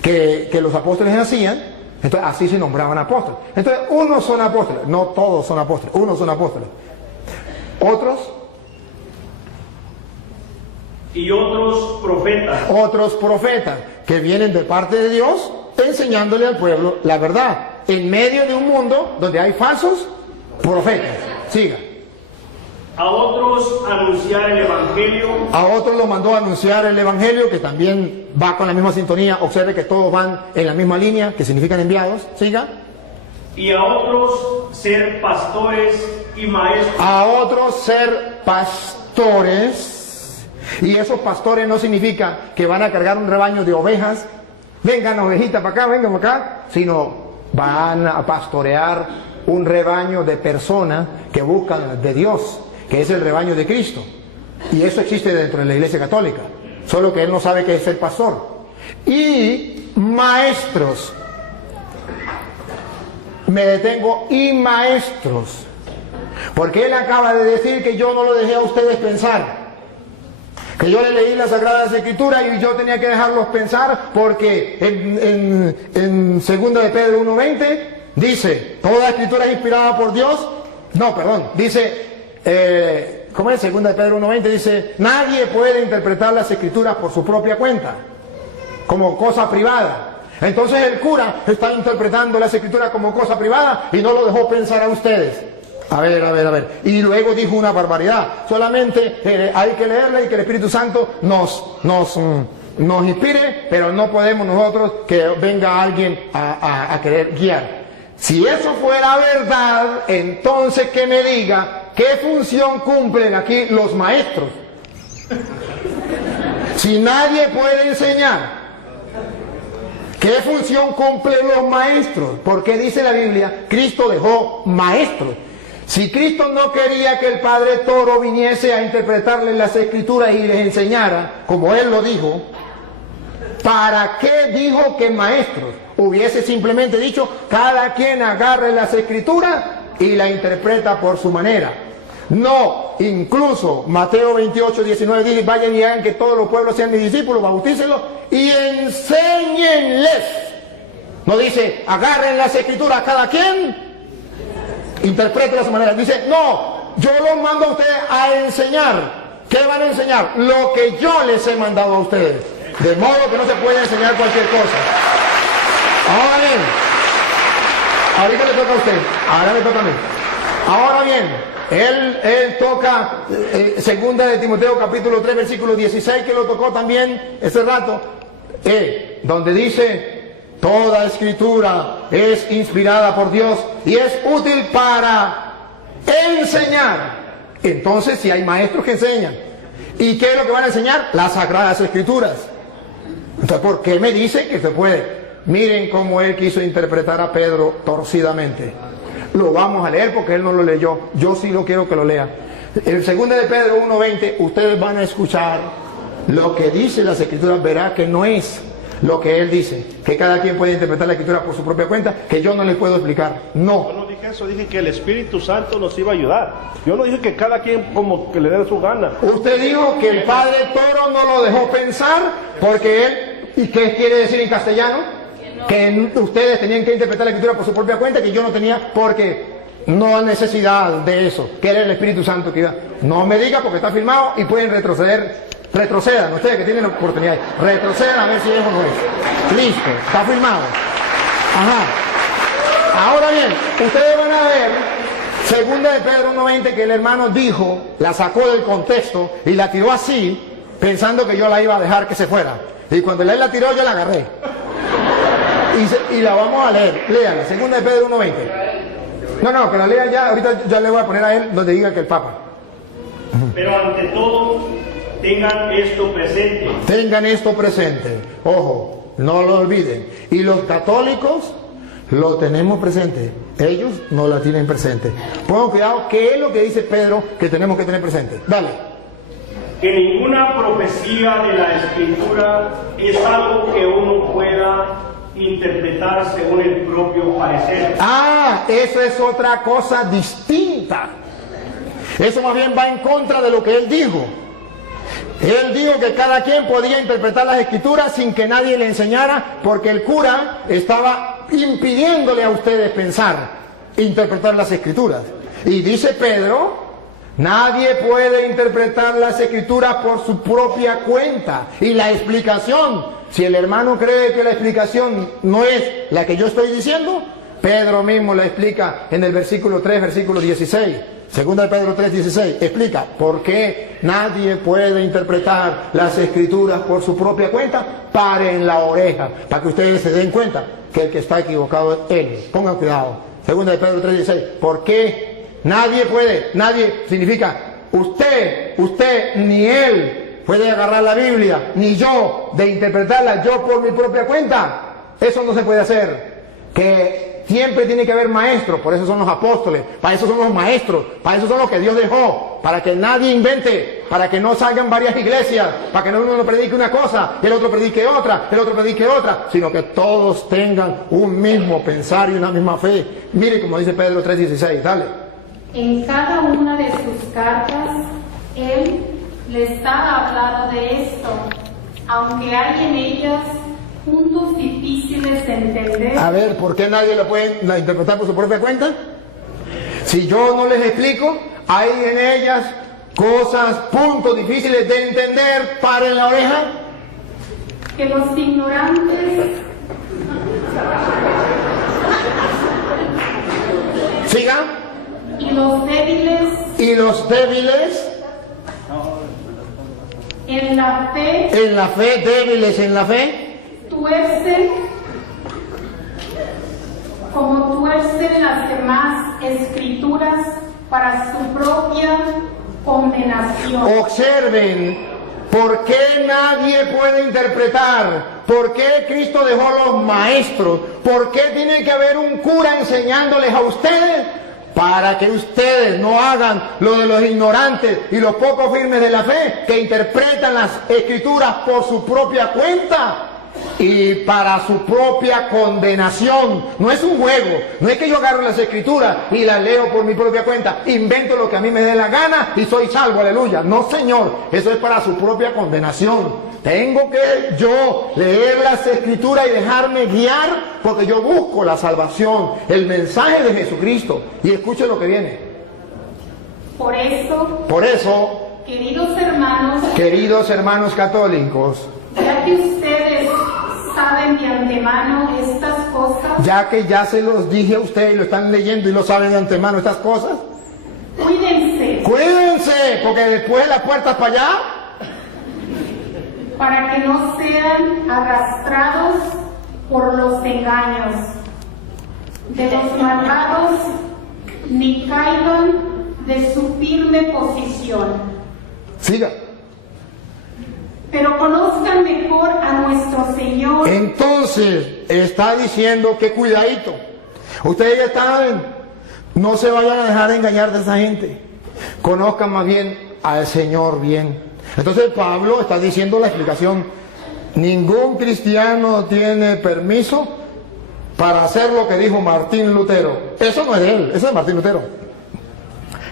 que los apóstoles hacían. Entonces así se nombraban apóstoles. Entonces unos son apóstoles, no todos son apóstoles, unos son apóstoles. Otros profetas que vienen de parte de Dios enseñándole al pueblo la verdad en medio de un mundo donde hay falsos profetas. Siga. A otros anunciar el Evangelio. A otros lo mandó a anunciar el Evangelio, que también va con la misma sintonía. Observe que todos van en la misma línea, que significan enviados. Siga. Y a otros ser pastores y maestros. A otros ser pastores. Y esos pastores no significa que van a cargar un rebaño de ovejas. Vengan ovejitas para acá, vengan para acá. Sino van a pastorear un rebaño de personas que buscan de Dios, que es el rebaño de Cristo. Y eso existe dentro de la Iglesia Católica, solo que él no sabe qué es ser pastor. Y maestros, me detengo, y maestros, porque él acaba de decir que yo no lo dejé a ustedes pensar, que yo le leí las Sagradas Escrituras y yo tenía que dejarlos pensar, porque en 2 de Pedro 1:20 dice, toda escritura es inspirada por Dios. Dice, ¿cómo es? 2 de Pedro 1:20 dice, nadie puede interpretar las escrituras por su propia cuenta, como cosa privada. Entonces el cura está interpretando las escrituras como cosa privada y no lo dejó pensar a ustedes. A ver. Y luego dijo una barbaridad. Solamente hay que leerla y que el Espíritu Santo nos inspire, pero no podemos nosotros que venga alguien a querer guiar. Si eso fuera verdad, entonces que me diga qué función cumplen aquí los maestros. Si nadie puede enseñar, ¿qué función cumplen los maestros? Porque dice la Biblia, Cristo dejó maestros. Si Cristo no quería que el Padre Toro viniese a interpretarles las Escrituras y les enseñara, como Él lo dijo, ¿para qué dijo que maestros? Hubiese simplemente dicho, cada quien agarre las Escrituras y la interpreta por su manera. No, incluso Mateo 28:19 dice, vayan y hagan que todos los pueblos sean mis discípulos, bautícenlos y enséñenles. No dice, agarren las Escrituras cada quien, interpreten a su manera. Dice, no, yo los mando a ustedes a enseñar. ¿Qué van a enseñar? Lo que yo les he mandado a ustedes. De modo que no se puede enseñar cualquier cosa. Ahora bien, ahorita le toca a usted, ahora me toca a mí. Ahora bien, él toca 2 de Timoteo capítulo 3 versículo 16, que lo tocó también ese rato, donde dice, toda escritura es inspirada por Dios y es útil para enseñar. Entonces, si hay maestros que enseñan, ¿y qué es lo que van a enseñar? Las Sagradas Escrituras. Entonces, ¿por qué me dice que se puede? Miren cómo él quiso interpretar a Pedro torcidamente. Lo vamos a leer porque él no lo leyó. Yo sí lo quiero que lo lea. El 2 de Pedro 1:20, ustedes van a escuchar lo que dice las Escrituras. Verá que no es lo que él dice, que cada quien puede interpretar la Escritura por su propia cuenta, que yo no les puedo explicar. No. Yo no dije eso, dije que el Espíritu Santo nos iba a ayudar. Yo no dije que cada quien como que le dé su gana. Usted dijo que el padre Toro no lo dejó pensar porque él, ¿y qué quiere decir en castellano? Que ustedes tenían que interpretar la Escritura por su propia cuenta, que yo no tenía, porque no hay necesidad de eso, que era el Espíritu Santo que iba. No me diga porque está firmado y pueden retroceder. Retrocedan, ustedes que tienen la oportunidad, retrocedan a ver si eso no es. Listo, está firmado. Ajá. Ahora bien, ustedes van a ver, segunda de Pedro 1:20, que el hermano dijo, la sacó del contexto y la tiró así, pensando que yo la iba a dejar que se fuera. Y cuando él la tiró, yo la agarré. Y la vamos a leer, léanla, segunda de Pedro 1:20. No, que la lean ya, ahorita ya le voy a poner a él donde diga que el Papa. Pero ante todo, tengan esto presente. Tengan esto presente. Ojo, no lo olviden. Y los católicos lo tenemos presente. Ellos no la tienen presente. Pongan cuidado, ¿qué es lo que dice Pedro que tenemos que tener presente? Dale. Que ninguna profecía de la Escritura es algo que uno pueda interpretar según el propio parecer. Ah, eso es otra cosa distinta. Eso más bien va en contra de lo que él dijo. Él dijo que cada quien podía interpretar las Escrituras sin que nadie le enseñara, porque el cura estaba impidiéndole a ustedes pensar, interpretar las Escrituras. Y dice Pedro, nadie puede interpretar las Escrituras por su propia cuenta. Y la explicación, si el hermano cree que la explicación no es la que yo estoy diciendo, Pedro mismo la explica en el versículo 3, versículo 16. Segunda de Pedro 3:16, explica por qué nadie puede interpretar las Escrituras por su propia cuenta. Paren la oreja, para que ustedes se den cuenta que el que está equivocado es él. Pongan cuidado. Segunda de Pedro 3:16, ¿por qué nadie puede? Nadie significa usted ni él puede agarrar la Biblia, ni yo de interpretarla yo por mi propia cuenta. Eso no se puede hacer. Que siempre tiene que haber maestros, por eso son los apóstoles, para eso son los maestros, para eso son los que Dios dejó, para que nadie invente, para que no salgan varias iglesias, para que no uno predique una cosa, el otro predique otra, el otro predique otra, sino que todos tengan un mismo pensar y una misma fe. Mire como dice Pedro 3:16, dale. En cada una de sus cartas, él les ha hablado de esto, aunque hay en ellas puntos difíciles de entender. A ver, ¿por qué nadie lo puede interpretar por su propia cuenta? Si yo no les explico, hay en ellas cosas, puntos difíciles de entender. Paren la oreja. Que los ignorantes Siga. y los débiles en la fe, débiles en la fe, tuercen como tuercen las demás Escrituras para su propia condenación. observen, ¿por qué nadie puede interpretar? ¿Por qué Cristo dejó los maestros? ¿Por qué tiene que haber un cura enseñándoles a ustedes? Para que ustedes no hagan lo de los ignorantes y los poco firmes de la fe, que interpretan las Escrituras por su propia cuenta y para su propia condenación. No es un juego, no es que yo agarro las Escrituras y las leo por mi propia cuenta, invento lo que a mí me dé la gana y soy salvo, aleluya. No, señor, eso es para su propia condenación. Tengo que yo leer las Escrituras y dejarme guiar, porque yo busco la salvación, el mensaje de Jesucristo. Y escuche lo que viene. Por eso, queridos hermanos católicos, ya que ustedes saben de antemano estas cosas, ya que ya se los dije a ustedes y lo están leyendo y lo saben de antemano estas cosas, cuídense, porque después las puertas para allá, para que no sean arrastrados por los engaños de los malvados, ni caigan de su firme posición. siga. Pero conozcan mejor a nuestro Señor. Entonces está diciendo que cuidadito, ustedes ya saben, no se vayan a dejar engañar de esa gente, conozcan más bien al Señor bien. Entonces Pablo está diciendo la explicación Ningún cristiano tiene permiso para hacer lo que dijo Martín Lutero. Eso no es de él, eso es de Martín Lutero.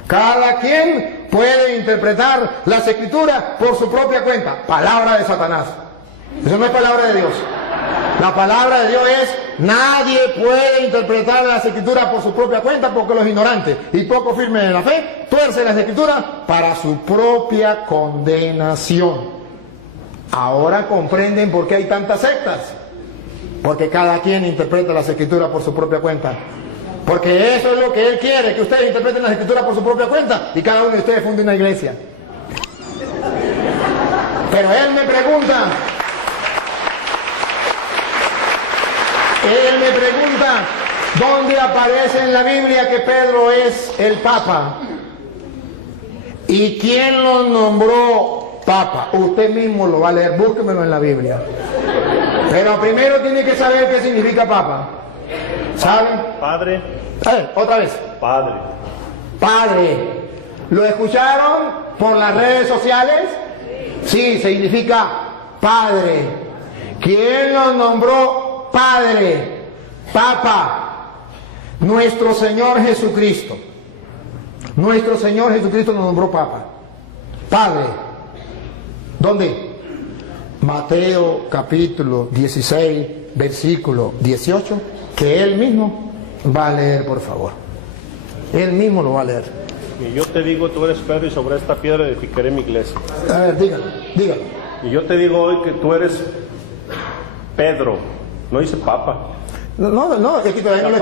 Cada quien puede interpretar las escrituras por su propia cuenta. Palabra de Satanás. Eso no es palabra de Dios. La palabra de Dios es: nadie puede interpretar las escrituras por su propia cuenta, porque los ignorantes y poco firmes en la fe tuercen las escrituras para su propia condenación. Ahora comprenden por qué hay tantas sectas. Porque cada quien interpreta las escrituras por su propia cuenta. Porque eso es lo que Él quiere, que ustedes interpreten las escrituras por su propia cuenta y cada uno de ustedes funde una iglesia. Pero Él me pregunta, ¿dónde aparece en la Biblia que Pedro es el Papa? ¿Y quién lo nombró Papa? Usted mismo lo va a leer, búsquemelo en la Biblia. Pero primero tiene que saber qué significa Papa. ¿Saben? Padre. Otra vez. Padre. Padre. ¿Lo escucharon por las redes sociales? Sí, significa Padre. ¿Quién lo nombró Padre? Papa. Nuestro Señor Jesucristo. Nuestro Señor Jesucristo lo nombró Papa. Padre. ¿Dónde? Mateo capítulo 16, versículo 18, que Él mismo va a leer, por favor. Él mismo lo va a leer. Y yo te digo, tú eres Pedro, y sobre esta piedra edificaré mi iglesia. A ver, dígalo. Y yo te digo hoy que tú eres Pedro, no dice Papa. No, es que todavía no lo he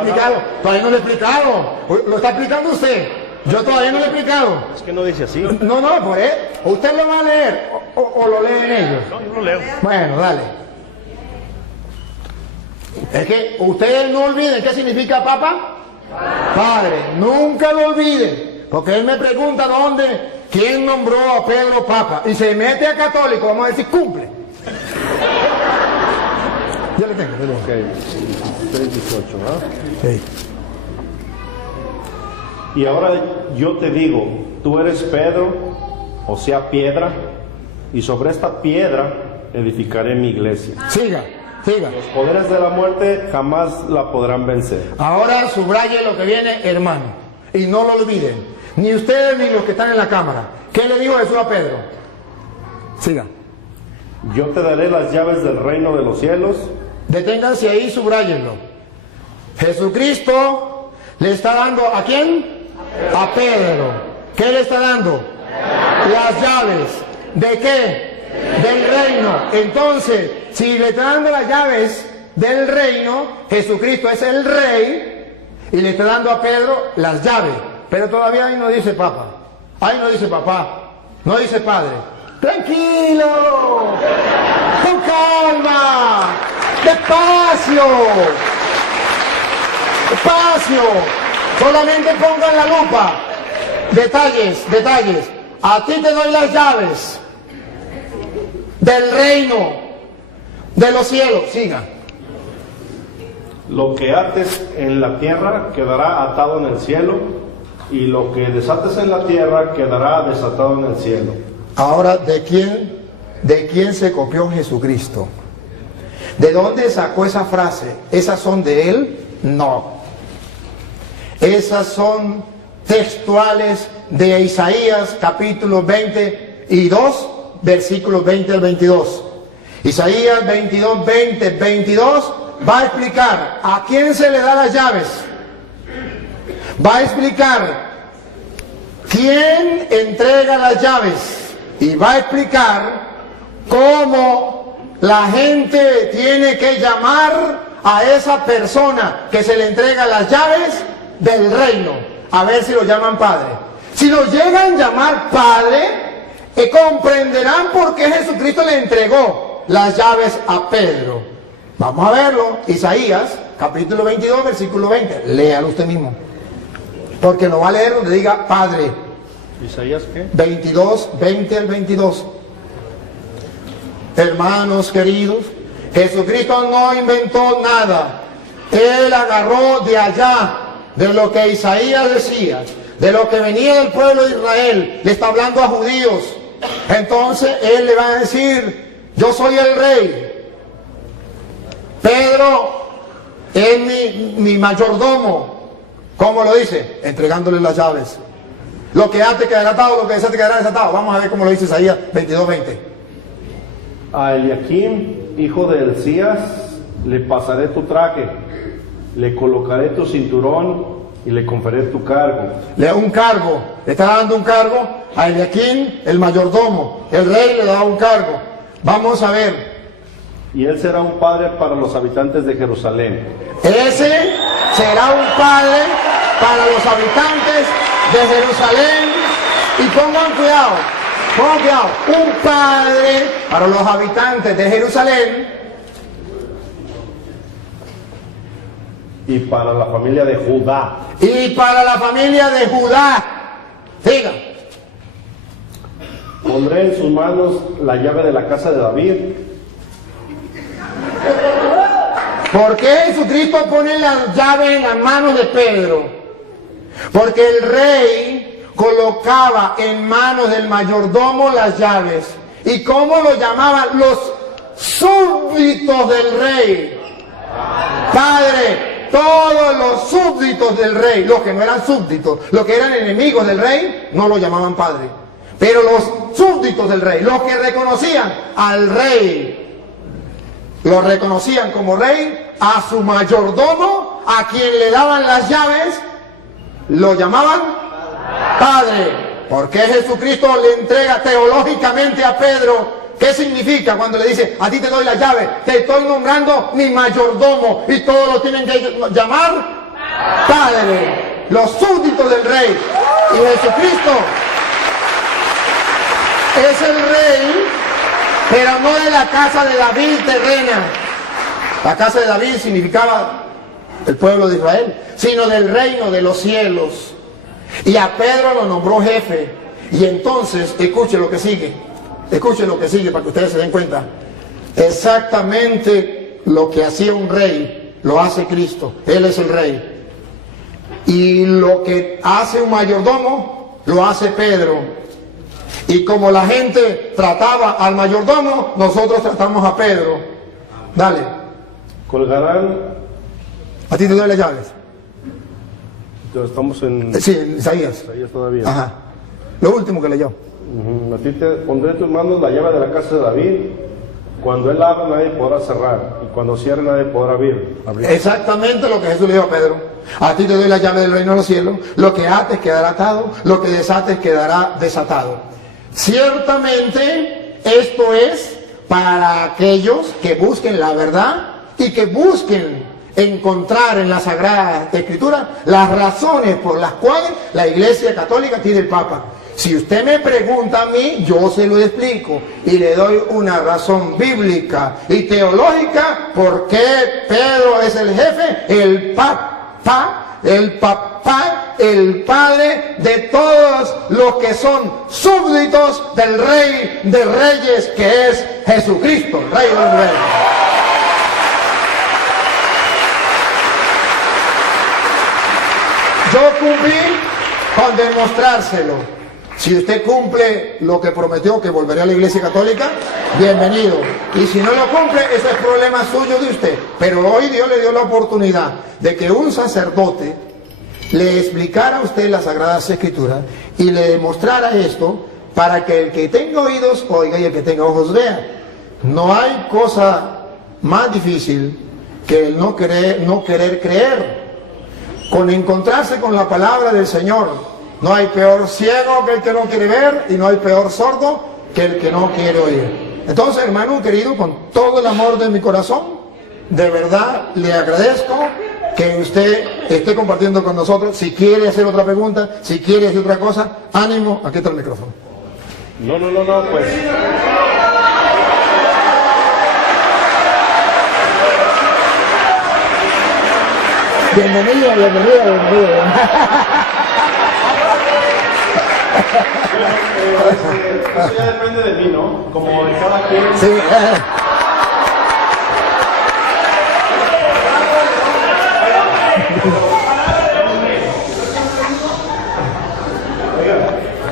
explicado. Lo está explicando usted. Yo todavía no lo he explicado. Es que no dice así. No, por él. Usted lo va a leer o lo leen ellos. No, yo lo leo. Bueno, dale. Es que ustedes no olviden qué significa Papa. Padre. Nunca lo olviden. Porque él me pregunta quién nombró a Pedro Papa. Y se mete a católico, vamos a decir, cumple. Ya le tengo. Ok, 3:18, ¿verdad? Sí. Y ahora yo te digo, tú eres Pedro, o sea, piedra, y sobre esta piedra edificaré mi iglesia. Siga. Los poderes de la muerte jamás la podrán vencer. Ahora subraye lo que viene, hermano, y no lo olviden, ni ustedes ni los que están en la cámara. ¿Qué le dijo Jesús a Pedro? Siga. Yo te daré las llaves del reino de los cielos. Deténganse ahí, subrayenlo. Jesucristo le está dando ¿a quién? A Pedro. ¿Qué le está dando? Las llaves. ¿De qué? Del reino. Entonces, si le está dando las llaves del reino, Jesucristo es el rey y le está dando a Pedro las llaves. Pero todavía ahí no dice Papa. Ahí no dice papá. No dice padre. Tranquilo. Con calma. Despacio. Despacio. Solamente pongan la lupa. Detalles. A ti te doy las llaves del reino de los cielos. Siga. Lo que ates en la tierra quedará atado en el cielo, y lo que desates en la tierra quedará desatado en el cielo. Ahora, ¿de quién se copió Jesucristo? ¿De dónde sacó esa frase? ¿Esas son de él? No. Esas son textuales de Isaías capítulo 22, versículos 20 al 22. Isaías 22, 20, 22 va a explicar a quién se le da las llaves. Va a explicar quién entrega las llaves. Y va a explicar cómo la gente tiene que llamar a esa persona que se le entrega las llaves del reino. A ver si lo llaman padre. Si lo llegan a llamar padre, comprenderán por qué Jesucristo le entregó las llaves a Pedro. Vamos a verlo. Isaías, capítulo 22, versículo 20. Léalo usted mismo. Porque lo va a leer donde diga padre. ¿Isaías qué? 22, 20 al 22. Hermanos queridos, Jesucristo no inventó nada. Él agarró de allá, de lo que Isaías decía, de lo que venía del pueblo de Israel. Le está hablando a judíos. Entonces Él le va a decir, yo soy el rey. Pedro es mi mayordomo. ¿Cómo lo dice? Entregándole las llaves. Lo que ate quedará atado, lo que desate quedará desatado. Vamos a ver cómo lo dice Isaías 22:20. A Eliakim, hijo de Hilcías, le pasaré tu traje, le colocaré tu cinturón y le conferiré tu cargo. Le da un cargo, le está dando un cargo a Eliakim, el mayordomo. El rey le da un cargo. Vamos a ver. Y él será un padre para los habitantes de Jerusalén. Ese será un padre para los habitantes de Jerusalén. Y pongan cuidado, un padre para los habitantes de Jerusalén. Y para la familia de Judá. Y para la familia de Judá. Diga. Pondré en sus manos la llave de la casa de David. ¿Por qué Jesucristo pone la llave en las manos de Pedro? Porque el rey colocaba en manos del mayordomo las llaves. ¿Y cómo lo llamaban? Los súbditos del rey. Padre, todos los súbditos del rey, los que no eran súbditos, los que eran enemigos del rey, no lo llamaban padre. Pero los súbditos del rey, los que reconocían al rey, lo reconocían como rey, a su mayordomo, a quien le daban las llaves, lo llamaban padre. Porque Jesucristo le entrega teológicamente a Pedro. ¿Qué significa cuando le dice, a ti te doy la llave, te estoy nombrando mi mayordomo, y todos lo tienen que llamar padre? Los súbditos del rey. Y Jesucristo es el rey, pero no de la casa de David terrena. La casa de David significaba el pueblo de Israel, sino del reino de los cielos. Y a Pedro lo nombró jefe. Y entonces, escuche lo que sigue. Escuchen lo que sigue para que ustedes se den cuenta. Exactamente lo que hacía un rey, lo hace Cristo. Él es el rey. Y lo que hace un mayordomo, lo hace Pedro. Y como la gente trataba al mayordomo, nosotros tratamos a Pedro. Dale. Colgarán. A ti te doy las llaves. Estamos en Sí, Isaías. Isaías todavía. Ajá. Lo último que leyó. A ti te pondré en tus manos la llave de la casa de David. Cuando él abra, nadie podrá cerrar, y cuando cierre, nadie podrá abrir. Exactamente lo que Jesús le dijo a Pedro. A ti te doy la llave del reino de los cielos. Lo que ates quedará atado, lo que desates quedará desatado. Ciertamente esto es para aquellos que busquen la verdad y que busquen encontrar en la Sagrada Escritura las razones por las cuales la Iglesia Católica tiene el Papa. Si usted me pregunta a mí, yo se lo explico y le doy una razón bíblica y teológica por qué Pedro es el jefe, el papá, el padre de todos los que son súbditos del Rey de Reyes, que es Jesucristo, Rey de los Reyes. Yo cumplí con demostrárselo. Si usted cumple lo que prometió, que volverá a la Iglesia Católica, bienvenido. Y si no lo cumple, ese es problema suyo de usted. Pero hoy Dios le dio la oportunidad de que un sacerdote le explicara a usted las Sagradas Escrituras y le demostrara esto para que el que tenga oídos oiga y el que tenga ojos vea. No hay cosa más difícil que el no querer creer. Con encontrarse con la palabra del Señor. No hay peor ciego que el que no quiere ver, y no hay peor sordo que el que no quiere oír. Entonces, hermano querido, con todo el amor de mi corazón, de verdad le agradezco que usted esté compartiendo con nosotros. Si quiere hacer otra pregunta, si quiere decir otra cosa, ánimo, aquí está el micrófono. No, pues. Bienvenido. Eso ya depende de mí, ¿no? Como de cada quien. Sí.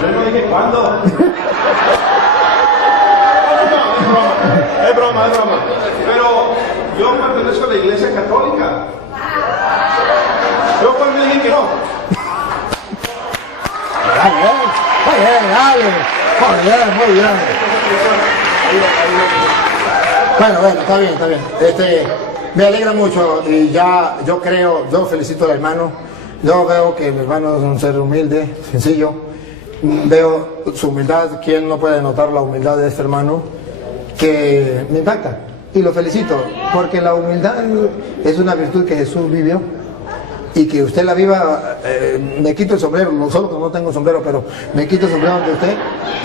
Yo no dije cuándo. Es broma. Pero yo pertenezco a la dale. Muy bien. Bueno, está bien. Me alegra mucho y ya yo felicito al hermano. Yo veo que el hermano es un ser humilde, sencillo. Veo su humildad. ¿Quién no puede notar la humildad de este hermano? Que me impacta. Y lo felicito, porque la humildad es una virtud que Jesús vivió. Y que usted la viva, me quito el sombrero, no solo que no tengo sombrero, pero me quito el sombrero ante usted,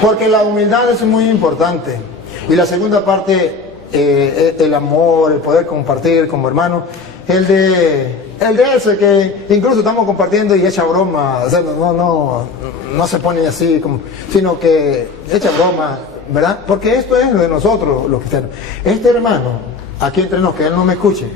porque la humildad es muy importante. Y la segunda parte, el amor, el poder compartir como hermano, el de ese que incluso estamos compartiendo y echa broma, o sea, no se pone así, sino que echa broma, ¿verdad? Porque esto es lo de nosotros, los cristianos. Este hermano, aquí entre nos, que él no me escuche,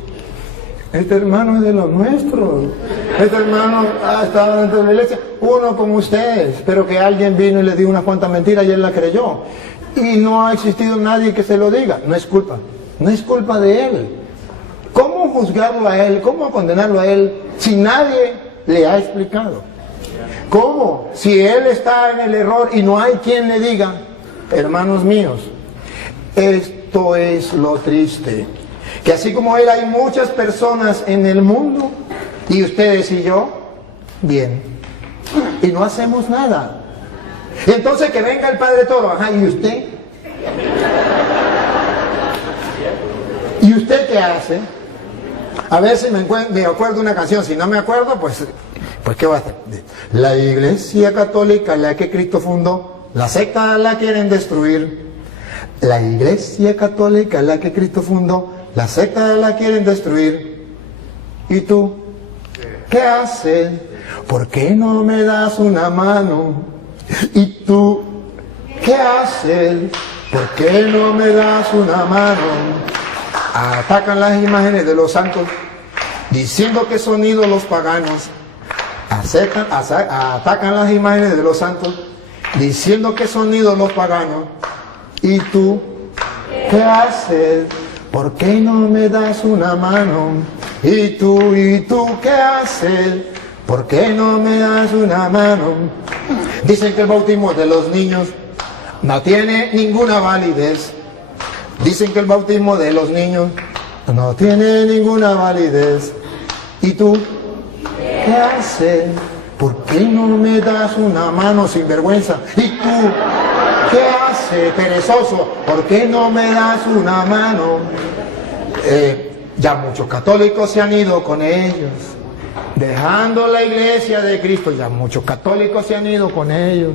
este hermano es de los nuestros. Este hermano ha estado dentro de la iglesia, uno como ustedes, pero que alguien vino y le dio unas cuantas mentiras y él la creyó. Y no ha existido nadie que se lo diga. No es culpa de él. ¿Cómo juzgarlo a él? ¿Cómo condenarlo a él si nadie le ha explicado? ¿Cómo? Si él está en el error y no hay quien le diga, hermanos míos, esto es lo triste. Que así como él hay muchas personas en el mundo, y ustedes y yo, bien, y no hacemos nada. Y entonces que venga el Padre Toro, ajá, ¿y usted? ¿Y usted qué hace? A ver si me acuerdo una canción, si no me acuerdo, pues ¿qué va a hacer? La Iglesia Católica, la que Cristo fundó, la secta la quieren destruir. La Iglesia Católica, la que Cristo fundó, la secta la quieren destruir. ¿Y tú? ¿Qué haces? ¿Por qué no me das una mano? ¿Y tú? ¿Qué haces? ¿Por qué no me das una mano? Atacan las imágenes de los santos, diciendo que son ídolos paganos. Atacan las imágenes de los santos, diciendo que son ídolos paganos. ¿Y tú? ¿Qué haces? ¿Por qué no me das una mano? ¿Y tú qué haces? ¿Por qué no me das una mano? Dicen que el bautismo de los niños no tiene ninguna validez. Dicen que el bautismo de los niños no tiene ninguna validez. ¿Y tú qué haces? ¿Por qué no me das una mano, sinvergüenza? ¿Y tú qué haces, perezoso? ¿Por qué no me das una mano? Ya muchos católicos se han ido con ellos, dejando la iglesia de Cristo. Ya muchos católicos se han ido con ellos,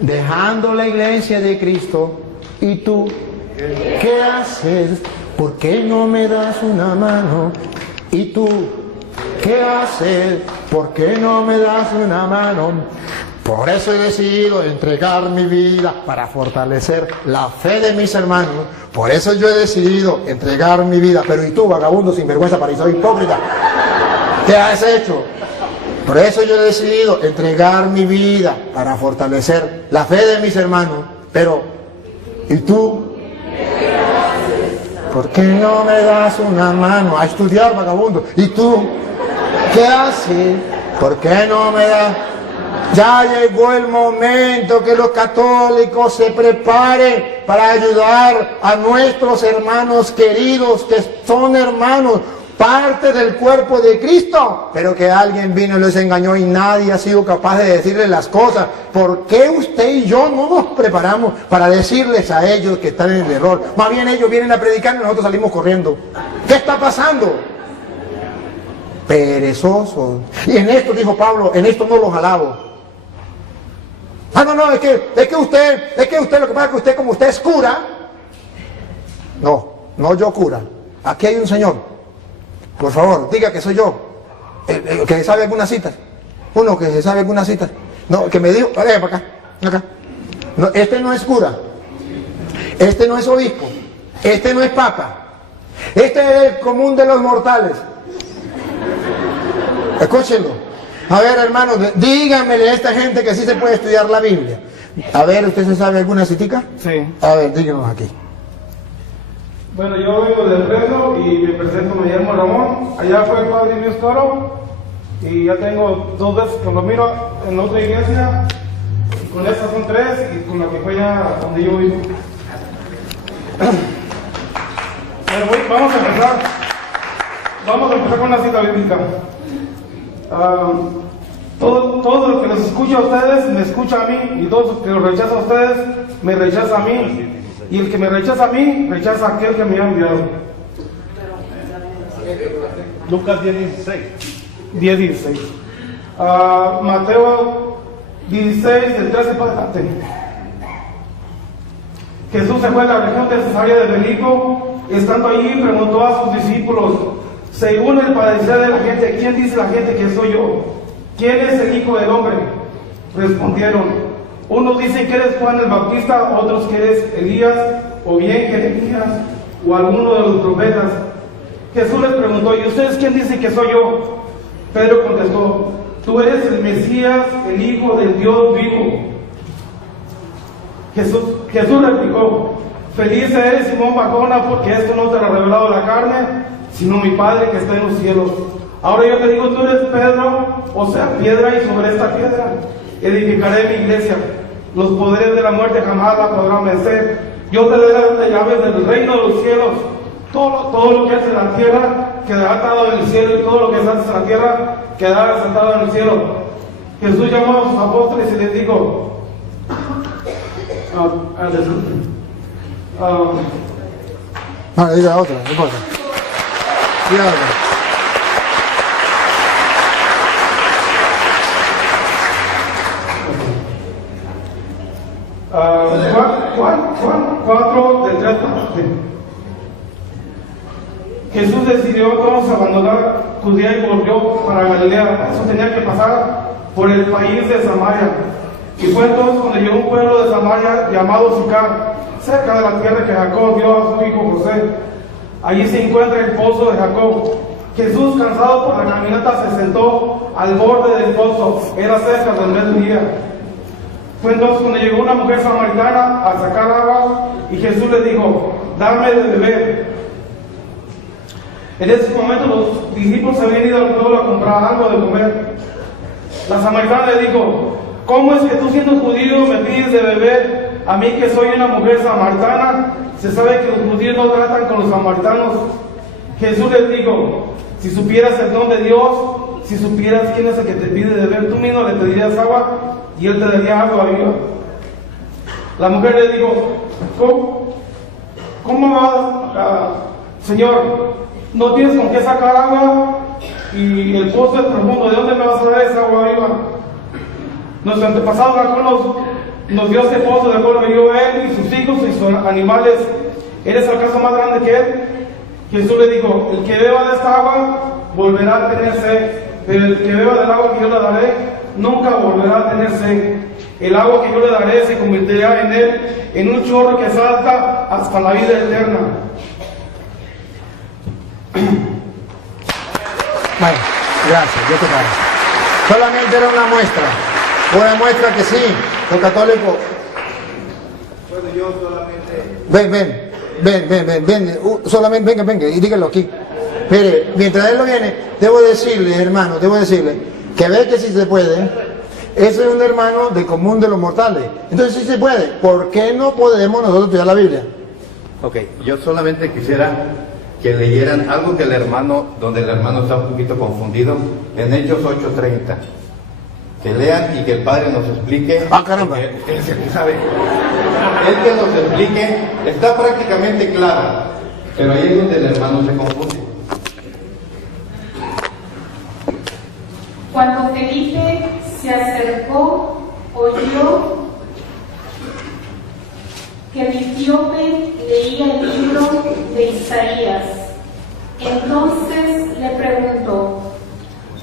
dejando la iglesia de Cristo. ¿Y tú qué haces? ¿Por qué no me das una mano? ¿Y tú qué haces? ¿Por qué no me das una mano? Por eso he decidido entregar mi vida para fortalecer la fe de mis hermanos. Por eso yo he decidido entregar mi vida. Pero ¿y tú, vagabundo, sinvergüenza, fariseo, hipócrita? ¿Qué has hecho? Por eso yo he decidido entregar mi vida para fortalecer la fe de mis hermanos. Pero ¿y tú? ¿Por qué no me das una mano a estudiar, vagabundo? ¿Y tú qué haces? ¿Por qué no me das? Ya llegó el momento que los católicos se preparen para ayudar a nuestros hermanos queridos, que son hermanos, parte del cuerpo de Cristo, pero que alguien vino y les engañó y nadie ha sido capaz de decirles las cosas. ¿Por qué usted y yo no nos preparamos para decirles a ellos que están en el error? Más bien ellos vienen a predicar y nosotros salimos corriendo. ¿Qué está pasando? Perezosos. Y en esto, dijo Pablo, en esto no los alabo. No, es que usted, lo que pasa es que usted, como usted es cura, no yo cura, aquí hay un señor, por favor, diga que soy yo, que se sabe algunas citas, uno que se sabe algunas citas, no, que me dijo, para acá, no, este no es cura, este no es obispo, este no es papa, este es el común de los mortales, escúchenlo. A ver, hermano, díganmele a esta gente que sí se puede estudiar la Biblia. A ver, ¿usted se sabe alguna citica? Sí. A ver, díganos aquí. Bueno, yo vengo del Fresno y me presento, me llamo Ramón. Allá fue el padre Luis Toro y ya tengo 2 veces que lo miro en otra iglesia. con estas son 3 y con la que fue allá donde yo vivo. Bueno, vamos a empezar. Vamos a empezar con la cita bíblica. Todo lo que los escucha a ustedes me escucha a mí, y todo lo que los rechaza a ustedes me rechaza a mí, y el que me rechaza a mí rechaza a aquel que me ha enviado. Lucas 10:16. 10:16. Mateo 16, del 13 para adelante. Jesús se fue a la región de Cesarea de Filipo. Estando allí, preguntó a sus discípulos, según el parecer de la gente, ¿quién dice la gente que soy yo? ¿Quién es el Hijo del Hombre? Respondieron, unos dicen que eres Juan el Bautista, otros que eres Elías, o bien Jeremías, o alguno de los profetas. Jesús les preguntó, ¿y ustedes quién dicen que soy yo? Pedro contestó, tú eres el Mesías, el Hijo del Dios vivo. Jesús replicó, feliz eres, Simón Barjona, porque esto no te lo ha revelado la carne, sino mi Padre que está en los cielos. Ahora yo te digo, tú eres Pedro, o sea, piedra, y sobre esta piedra edificaré mi iglesia. Los poderes de la muerte jamás la podrán vencer. Yo te daré las llaves del reino de los cielos. Todo lo que es en la tierra quedará atado en el cielo, y todo lo que es en la tierra quedará desatado en el cielo. Jesús llamó a sus apóstoles y les dijo, diga otra, no importa. Diga otra. Juan 4, del 3 al 7. Jesús decidió entonces abandonar Judea y volvió para Galilea. Eso tenía que pasar por el país de Samaria. Y fue entonces cuando llegó a un pueblo de Samaria llamado Sicar, cerca de la tierra que Jacob dio a su hijo José. Allí se encuentra el pozo de Jacob. Jesús, cansado por la caminata, se sentó al borde del pozo. Era cerca del mediodía. Fue entonces cuando llegó una mujer samaritana a sacar agua, y Jesús le dijo, dame de beber. En ese momento los discípulos habían ido al pueblo a comprar algo de comer. La samaritana le dijo, ¿cómo es que tú, siendo judío, me pides de beber a mí, que soy una mujer samaritana? Se sabe que los judíos no tratan con los samaritanos. Jesús les dijo, si supieras el don de Dios, si supieras quién es el que te pide de beber, tú mismo le pedirías agua y él te daría agua viva. La mujer le dijo, ¿cómo vas, Señor? No tienes con qué sacar agua y el pozo es profundo. ¿De dónde me vas a dar esa agua viva? Nuestro antepasado Jacob nos dio ese pozo, de acuerdo que dio él y sus hijos y sus animales. ¿Eres acaso más grande que él? Jesús le dijo, el que beba de esta agua volverá a tener sed, pero el que beba del agua que yo le daré nunca volverá a tener sed. El agua que yo le daré se convertirá en él en un chorro que salta hasta la vida eterna. Bueno, gracias, Dios te pague. Solamente era una muestra que sí, los católicos. Bueno, yo solamente. Ven, solamente venga, y dígalo aquí. Mire, mientras él lo viene, debo decirle, hermano, que ve que sí se puede. Ese es un hermano del común de los mortales. Entonces sí se puede. ¿Por qué no podemos nosotros estudiar la Biblia? Ok, yo solamente quisiera que leyeran algo que donde el hermano está un poquito confundido, en Hechos 8:30. Que lean y que el Padre nos explique. ¡Ah, caramba! Él es el que sabe. Él que nos explique, está prácticamente claro, pero ahí es donde el hermano se confunde. Cuando Felipe se acercó, oyó que el etíope leía el libro de Isaías. Entonces le preguntó,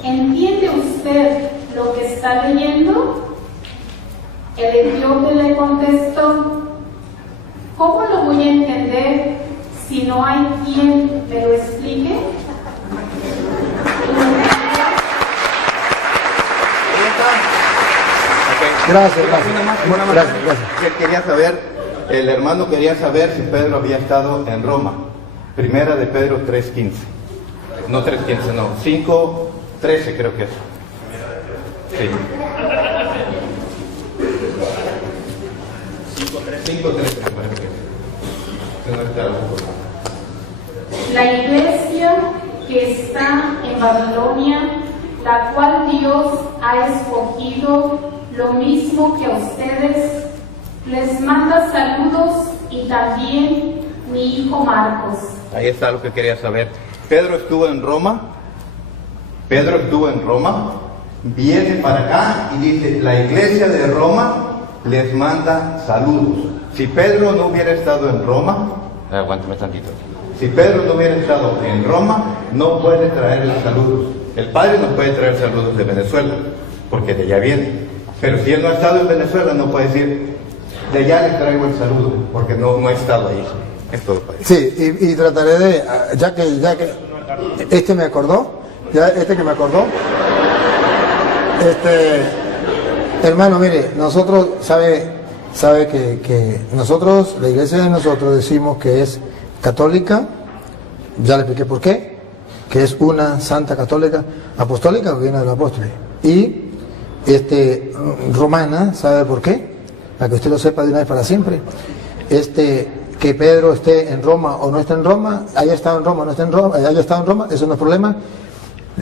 ¿entiende usted lo que está leyendo? El etíope le contestó, ¿cómo lo voy a entender si no hay quien me lo explique? Gracias. Quería saber, el hermano quería saber si Pedro había estado en Roma. Primera de Pedro 3:15. No 3:15, no. 5:13 creo que es. Sí. 5:13 me parece que no está La iglesia que está en Babilonia, la cual Dios ha escogido, lo mismo que a ustedes, les manda saludos y también mi hijo Marcos. Ahí está lo que quería saber. Pedro estuvo en Roma, viene para acá y dice, la iglesia de Roma les manda saludos. Si Pedro no hubiera estado en Roma, aguántame tantito. Si Pedro no hubiera estado en Roma, no puede traerle saludos. El Padre no puede traer saludos de Venezuela, porque de allá viene. Pero si él no ha estado en Venezuela, no puede decir, de allá le traigo el saludo, porque no ha estado ahí. Es todo, Padre. Sí, y trataré de, ya que este me acordó, hermano, mire, nosotros, sabe que nosotros, la iglesia de nosotros decimos que es católica, ya le expliqué por qué, que es una santa católica, apostólica, que viene del apóstol, y romana, ¿sabe por qué? Para que usted lo sepa de una vez para siempre. Que Pedro esté en Roma o no esté en Roma, haya estado en Roma o no esté en Roma, haya estado en Roma, eso no es problema.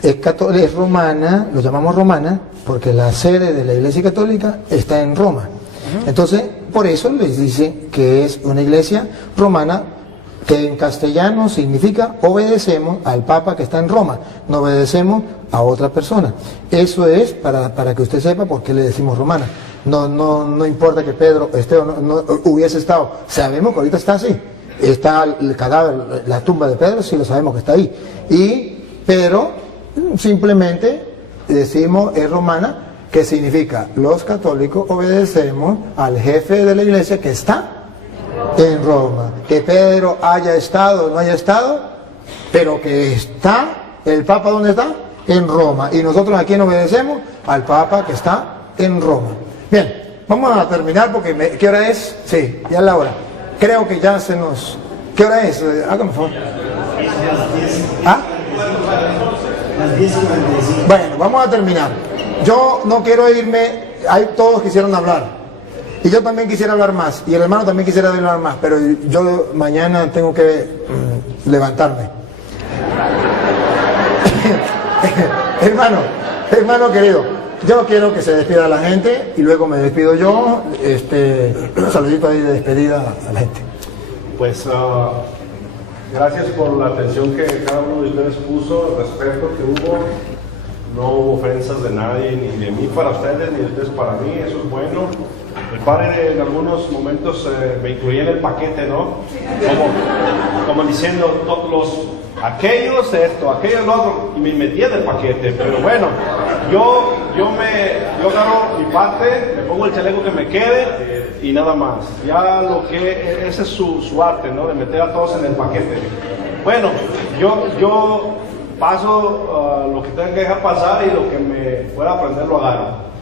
Es romana, lo llamamos romana, porque la sede de la iglesia católica está en Roma. Entonces, por eso les dice que es una iglesia romana, que en castellano significa obedecemos al Papa que está en Roma, no obedecemos a otra persona. Eso es para que usted sepa por qué le decimos romana. No importa que Pedro esté o no hubiese estado, sabemos que ahorita está así, está el cadáver, la tumba de Pedro, sí lo sabemos que está ahí, pero simplemente decimos es romana, que significa los católicos obedecemos al jefe de la iglesia que está en Roma. Que Pedro haya estado o no haya estado, pero que está, el Papa ¿dónde está? En Roma, y nosotros aquí no obedecemos al Papa que está en Roma. Bien, vamos a terminar porque ¿qué hora es? Sí, ya es la hora. Creo que ya se nos... ¿Qué hora es? Hágame favor. ¿Ah? Las 10:45. Bueno, vamos a terminar. Yo no quiero irme, todos quisieron hablar. Y yo también quisiera hablar más. Y el hermano también quisiera hablar más. Pero yo mañana tengo que levantarme. Hermano querido. Yo quiero que se despida la gente y luego me despido yo. Un saludito ahí de despedida a la gente. Pues gracias por la atención que cada uno de ustedes puso, el respeto que hubo. No hubo ofensas de nadie, ni de mí para ustedes, ni de ustedes para mí, eso es bueno. El padre en algunos momentos me incluía en el paquete, ¿no? Como diciendo, aquellos esto, aquellos lo otro, y me metía en el paquete, pero bueno, yo agarro mi parte, me pongo el chaleco que me quede y nada más. Ya ese es su arte, ¿no? De meter a todos en el paquete. Bueno, yo paso lo que tenga que dejar pasar y lo que me pueda aprender lo agarro.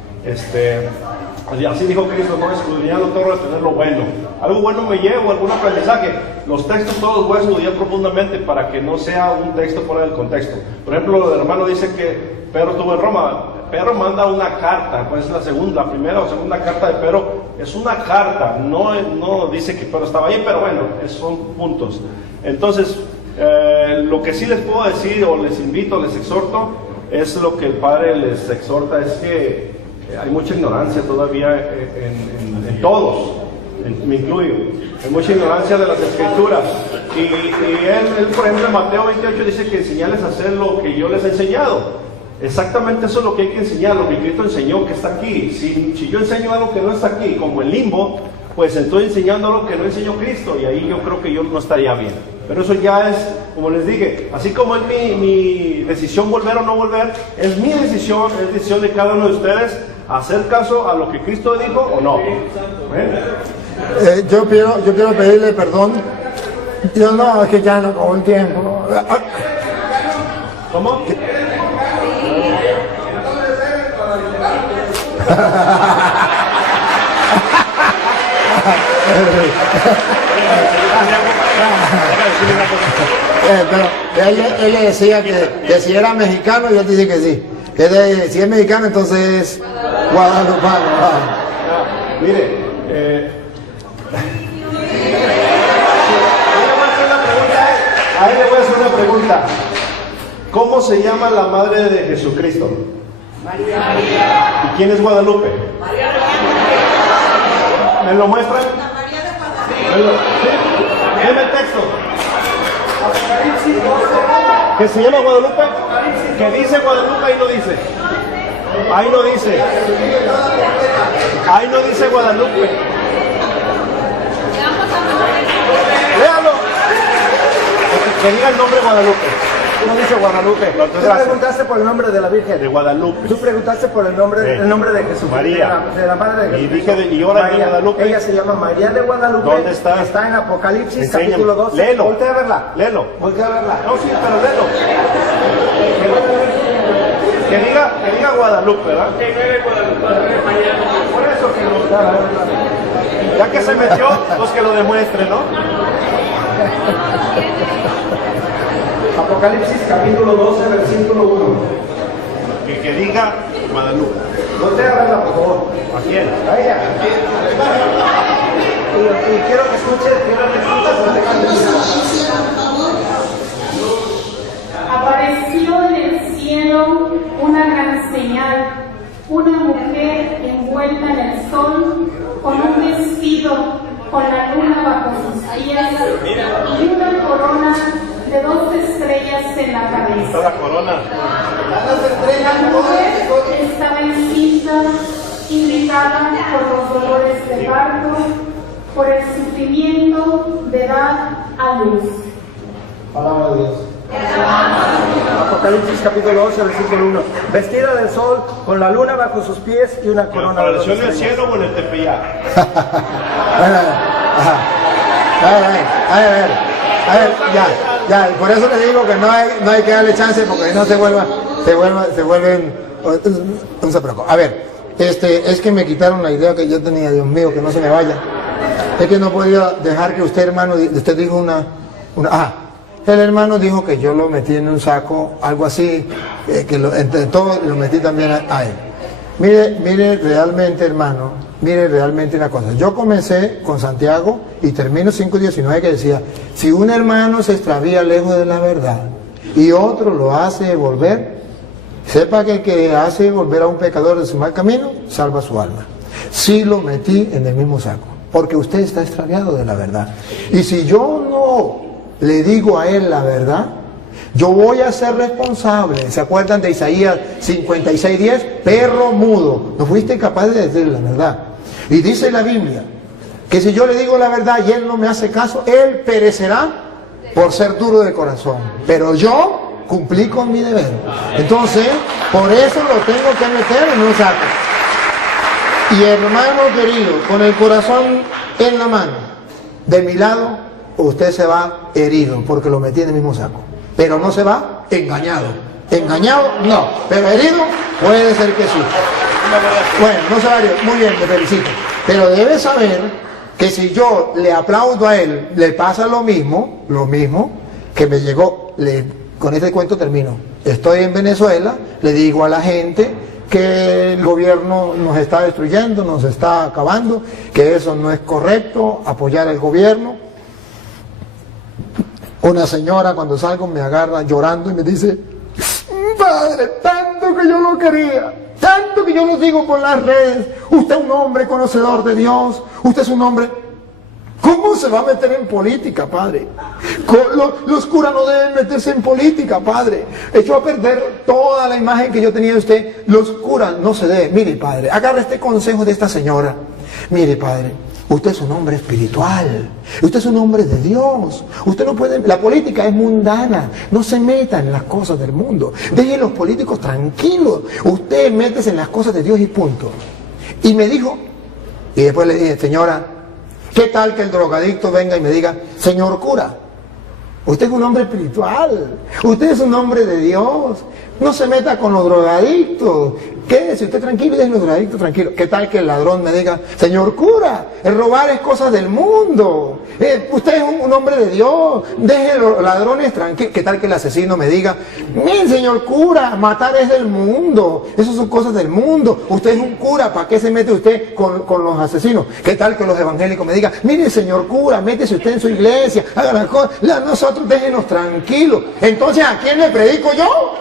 Así dijo Cristo, no escudriñando todo, retener lo bueno. Algo bueno me llevo, algún aprendizaje. Los textos todos voy a estudiar profundamente para que no sea un texto fuera del contexto. Por ejemplo, el hermano dice que Pedro estuvo en Roma. Pedro manda una carta, pues es la primera o segunda carta de Pedro, es una carta, no dice que Pedro estaba ahí, pero bueno, son puntos. Entonces, lo que sí les puedo decir, o les invito, les exhorto, es lo que el Padre les exhorta, es que hay mucha ignorancia todavía en todos, me incluyo, hay mucha ignorancia de las Escrituras. Y él, por ejemplo, en Mateo 28 dice que enseñarles a hacer lo que yo les he enseñado. Exactamente eso es lo que hay que enseñar, lo que Cristo enseñó que está aquí. Si yo enseño algo que no está aquí, como el limbo, pues estoy enseñando algo que no enseñó Cristo, y ahí yo creo que yo no estaría bien. Pero eso ya es, como les dije, así como es mi decisión volver o no volver, es mi decisión, es decisión de cada uno de ustedes, hacer caso a lo que Cristo dijo o no. Yo quiero pedirle perdón. Yo no, es que ya no con el tiempo. ¿Cómo? Pero él le decía que si era mexicano, y él dice que sí. Si es mexicano, entonces es guadalupano. Mire, A él le voy a hacer una pregunta. ¿Cómo se llama la madre de Jesucristo? María. ¿Y quién es Guadalupe? María. ¿Me lo muestran? María de Guadalupe. ¿Sí? Deme el texto. ¿Que se llama Guadalupe? ¿Que dice Guadalupe? Ahí no dice. Ahí no dice. Ahí no dice Guadalupe. Léalo. Que diga el nombre Guadalupe. No dice Guadalupe. Tú preguntaste por el nombre de la Virgen. De Guadalupe. Tú preguntaste por el nombre de Jesús. María. De la madre de Jesús. Y dije, y ahora de Guadalupe. Ella se llama María de Guadalupe. ¿Dónde está? Está en Apocalipsis, Enséñame. capítulo 12. Léelo. Voltea a verla. Léelo. Voltea a verla. No, sí, pero léelo. Que diga Guadalupe, ¿verdad? Por eso que lo... Ya que se metió, pues que lo demuestre, ¿no? Apocalipsis, capítulo 12, versículo 1. Que diga Guadalupe. Voltea a verla, por favor. ¿A quién? A ella. Y quiero que escuches, Apareció en el cielo una gran señal, una mujer envuelta en el sol, con un vestido, con la luna bajo sus pies y una corona de 2 estrellas en la cabeza. La corona. La mujer estaba encinta, irritada por los dolores de parto, por el sufrimiento de dar a luz. Palabra de Dios. Apocalipsis capítulo 12, versículo 1. Vestida del sol, con la luna bajo sus pies y una corona de ¿Apareció en el estrellas. cielo o en el Tepeyac? A ver, ya, por eso les digo que no hay que darle chance porque no se vuelven un zapraco. A ver, es que me quitaron la idea que yo tenía, Dios mío, que no se me vaya. Es que no podía dejar que usted, hermano, usted dijo el hermano dijo que yo lo metí en un saco, algo así, que entre todo lo metí también a él. Mire realmente, hermano, mire realmente una cosa. Yo comencé con Santiago y termino 5:19 que decía, si un hermano se extravía lejos de la verdad y otro lo hace volver, sepa que el que hace volver a un pecador de su mal camino, salva su alma. Sí lo metí en el mismo saco, porque usted está extraviado de la verdad. Y si yo no le digo a él la verdad, yo voy a ser responsable. ¿Se acuerdan de Isaías 56:10? Perro mudo, no fuiste capaz de decir la verdad. Y dice la Biblia que si yo le digo la verdad y él no me hace caso, él perecerá por ser duro de corazón. Pero yo cumplí con mi deber. Entonces, por eso lo tengo que meter en un saco. Y hermano querido, con el corazón en la mano, de mi lado, usted se va herido porque lo metí en el mismo saco. Pero no se va engañado. Engañado, no. Pero herido, puede ser que sí. Bueno, no se va herido. Muy bien, te felicito. Pero debe saber que si yo le aplaudo a él, le pasa lo mismo que me llegó. Con este cuento termino. Estoy en Venezuela, le digo a la gente que el gobierno nos está destruyendo, nos está acabando, que eso no es correcto, apoyar al gobierno. Una señora cuando salgo me agarra llorando y me dice, padre, tanto que yo lo quería, tanto que yo lo digo por las redes, usted es un hombre conocedor de Dios, usted es un hombre... ¿Cómo se va a meter en política, padre? Los curas no deben meterse en política, padre. Echó a perder toda la imagen que yo tenía de usted. Los curas no se deben. Mire, padre, agarra este consejo de esta señora. Mire, padre, usted es un hombre espiritual. Usted es un hombre de Dios. Usted no puede... La política es mundana. No se meta en las cosas del mundo. Deje a los políticos tranquilos. Usted métese en las cosas de Dios y punto. Y me dijo... Y después le dije, señora... ¿Qué tal que el drogadicto venga y me diga, señor cura, usted es un hombre espiritual, usted es un hombre de Dios, no se meta con los drogadictos, Quédese usted tranquilo y déjelo drogadicto tranquilo. ¿Qué tal que el ladrón me diga, señor cura, el robar es cosa del mundo? Usted es un hombre de Dios, deje los ladrones tranquilos. ¿Qué tal que el asesino me diga, mire señor cura, matar es del mundo, eso son cosas del mundo, usted es un cura, ¿para qué se mete usted con los asesinos? ¿Qué tal que los evangélicos me digan, mire señor cura, métese usted en su iglesia, haga las cosas, nosotros déjenos tranquilos? Entonces, ¿a quién le predico yo?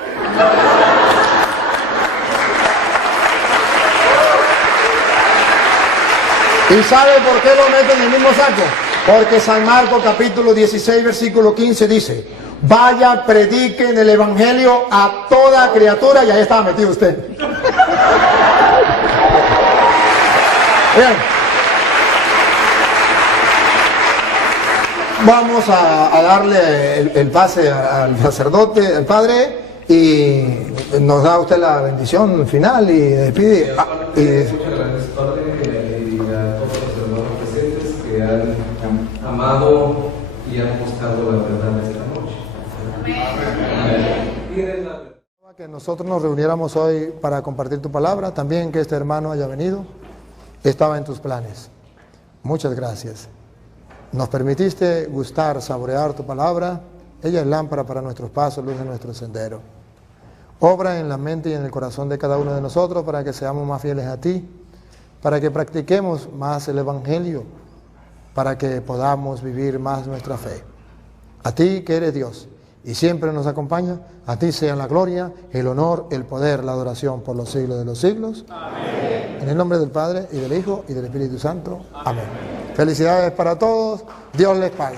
¿Y sabe por qué lo meten en el mismo saco? Porque San Marcos capítulo 16 versículo 15 dice, vaya, prediquen el evangelio a toda criatura, y ahí estaba metido usted. Bien. Vamos a darle el pase al sacerdote, al padre, y nos da usted la bendición final y despide. Muchas gracias, padre, y a todos los hermanos presentes que han amado y han buscado la verdad esta noche. Amén. Que nosotros nos reuniéramos hoy para compartir tu palabra, también que este hermano haya venido, estaba en tus planes. Muchas gracias. Nos permitiste gustar, saborear tu palabra. Ella es lámpara para nuestros pasos, luz en nuestro sendero. Obra en la mente y en el corazón de cada uno de nosotros para que seamos más fieles a ti, para que practiquemos más el evangelio, para que podamos vivir más nuestra fe. A ti que eres Dios y siempre nos acompaña, a ti sea la gloria, el honor, el poder, la adoración por los siglos de los siglos. Amén. En el nombre del Padre y del Hijo y del Espíritu Santo. Amén. Felicidades para todos. Dios les pague.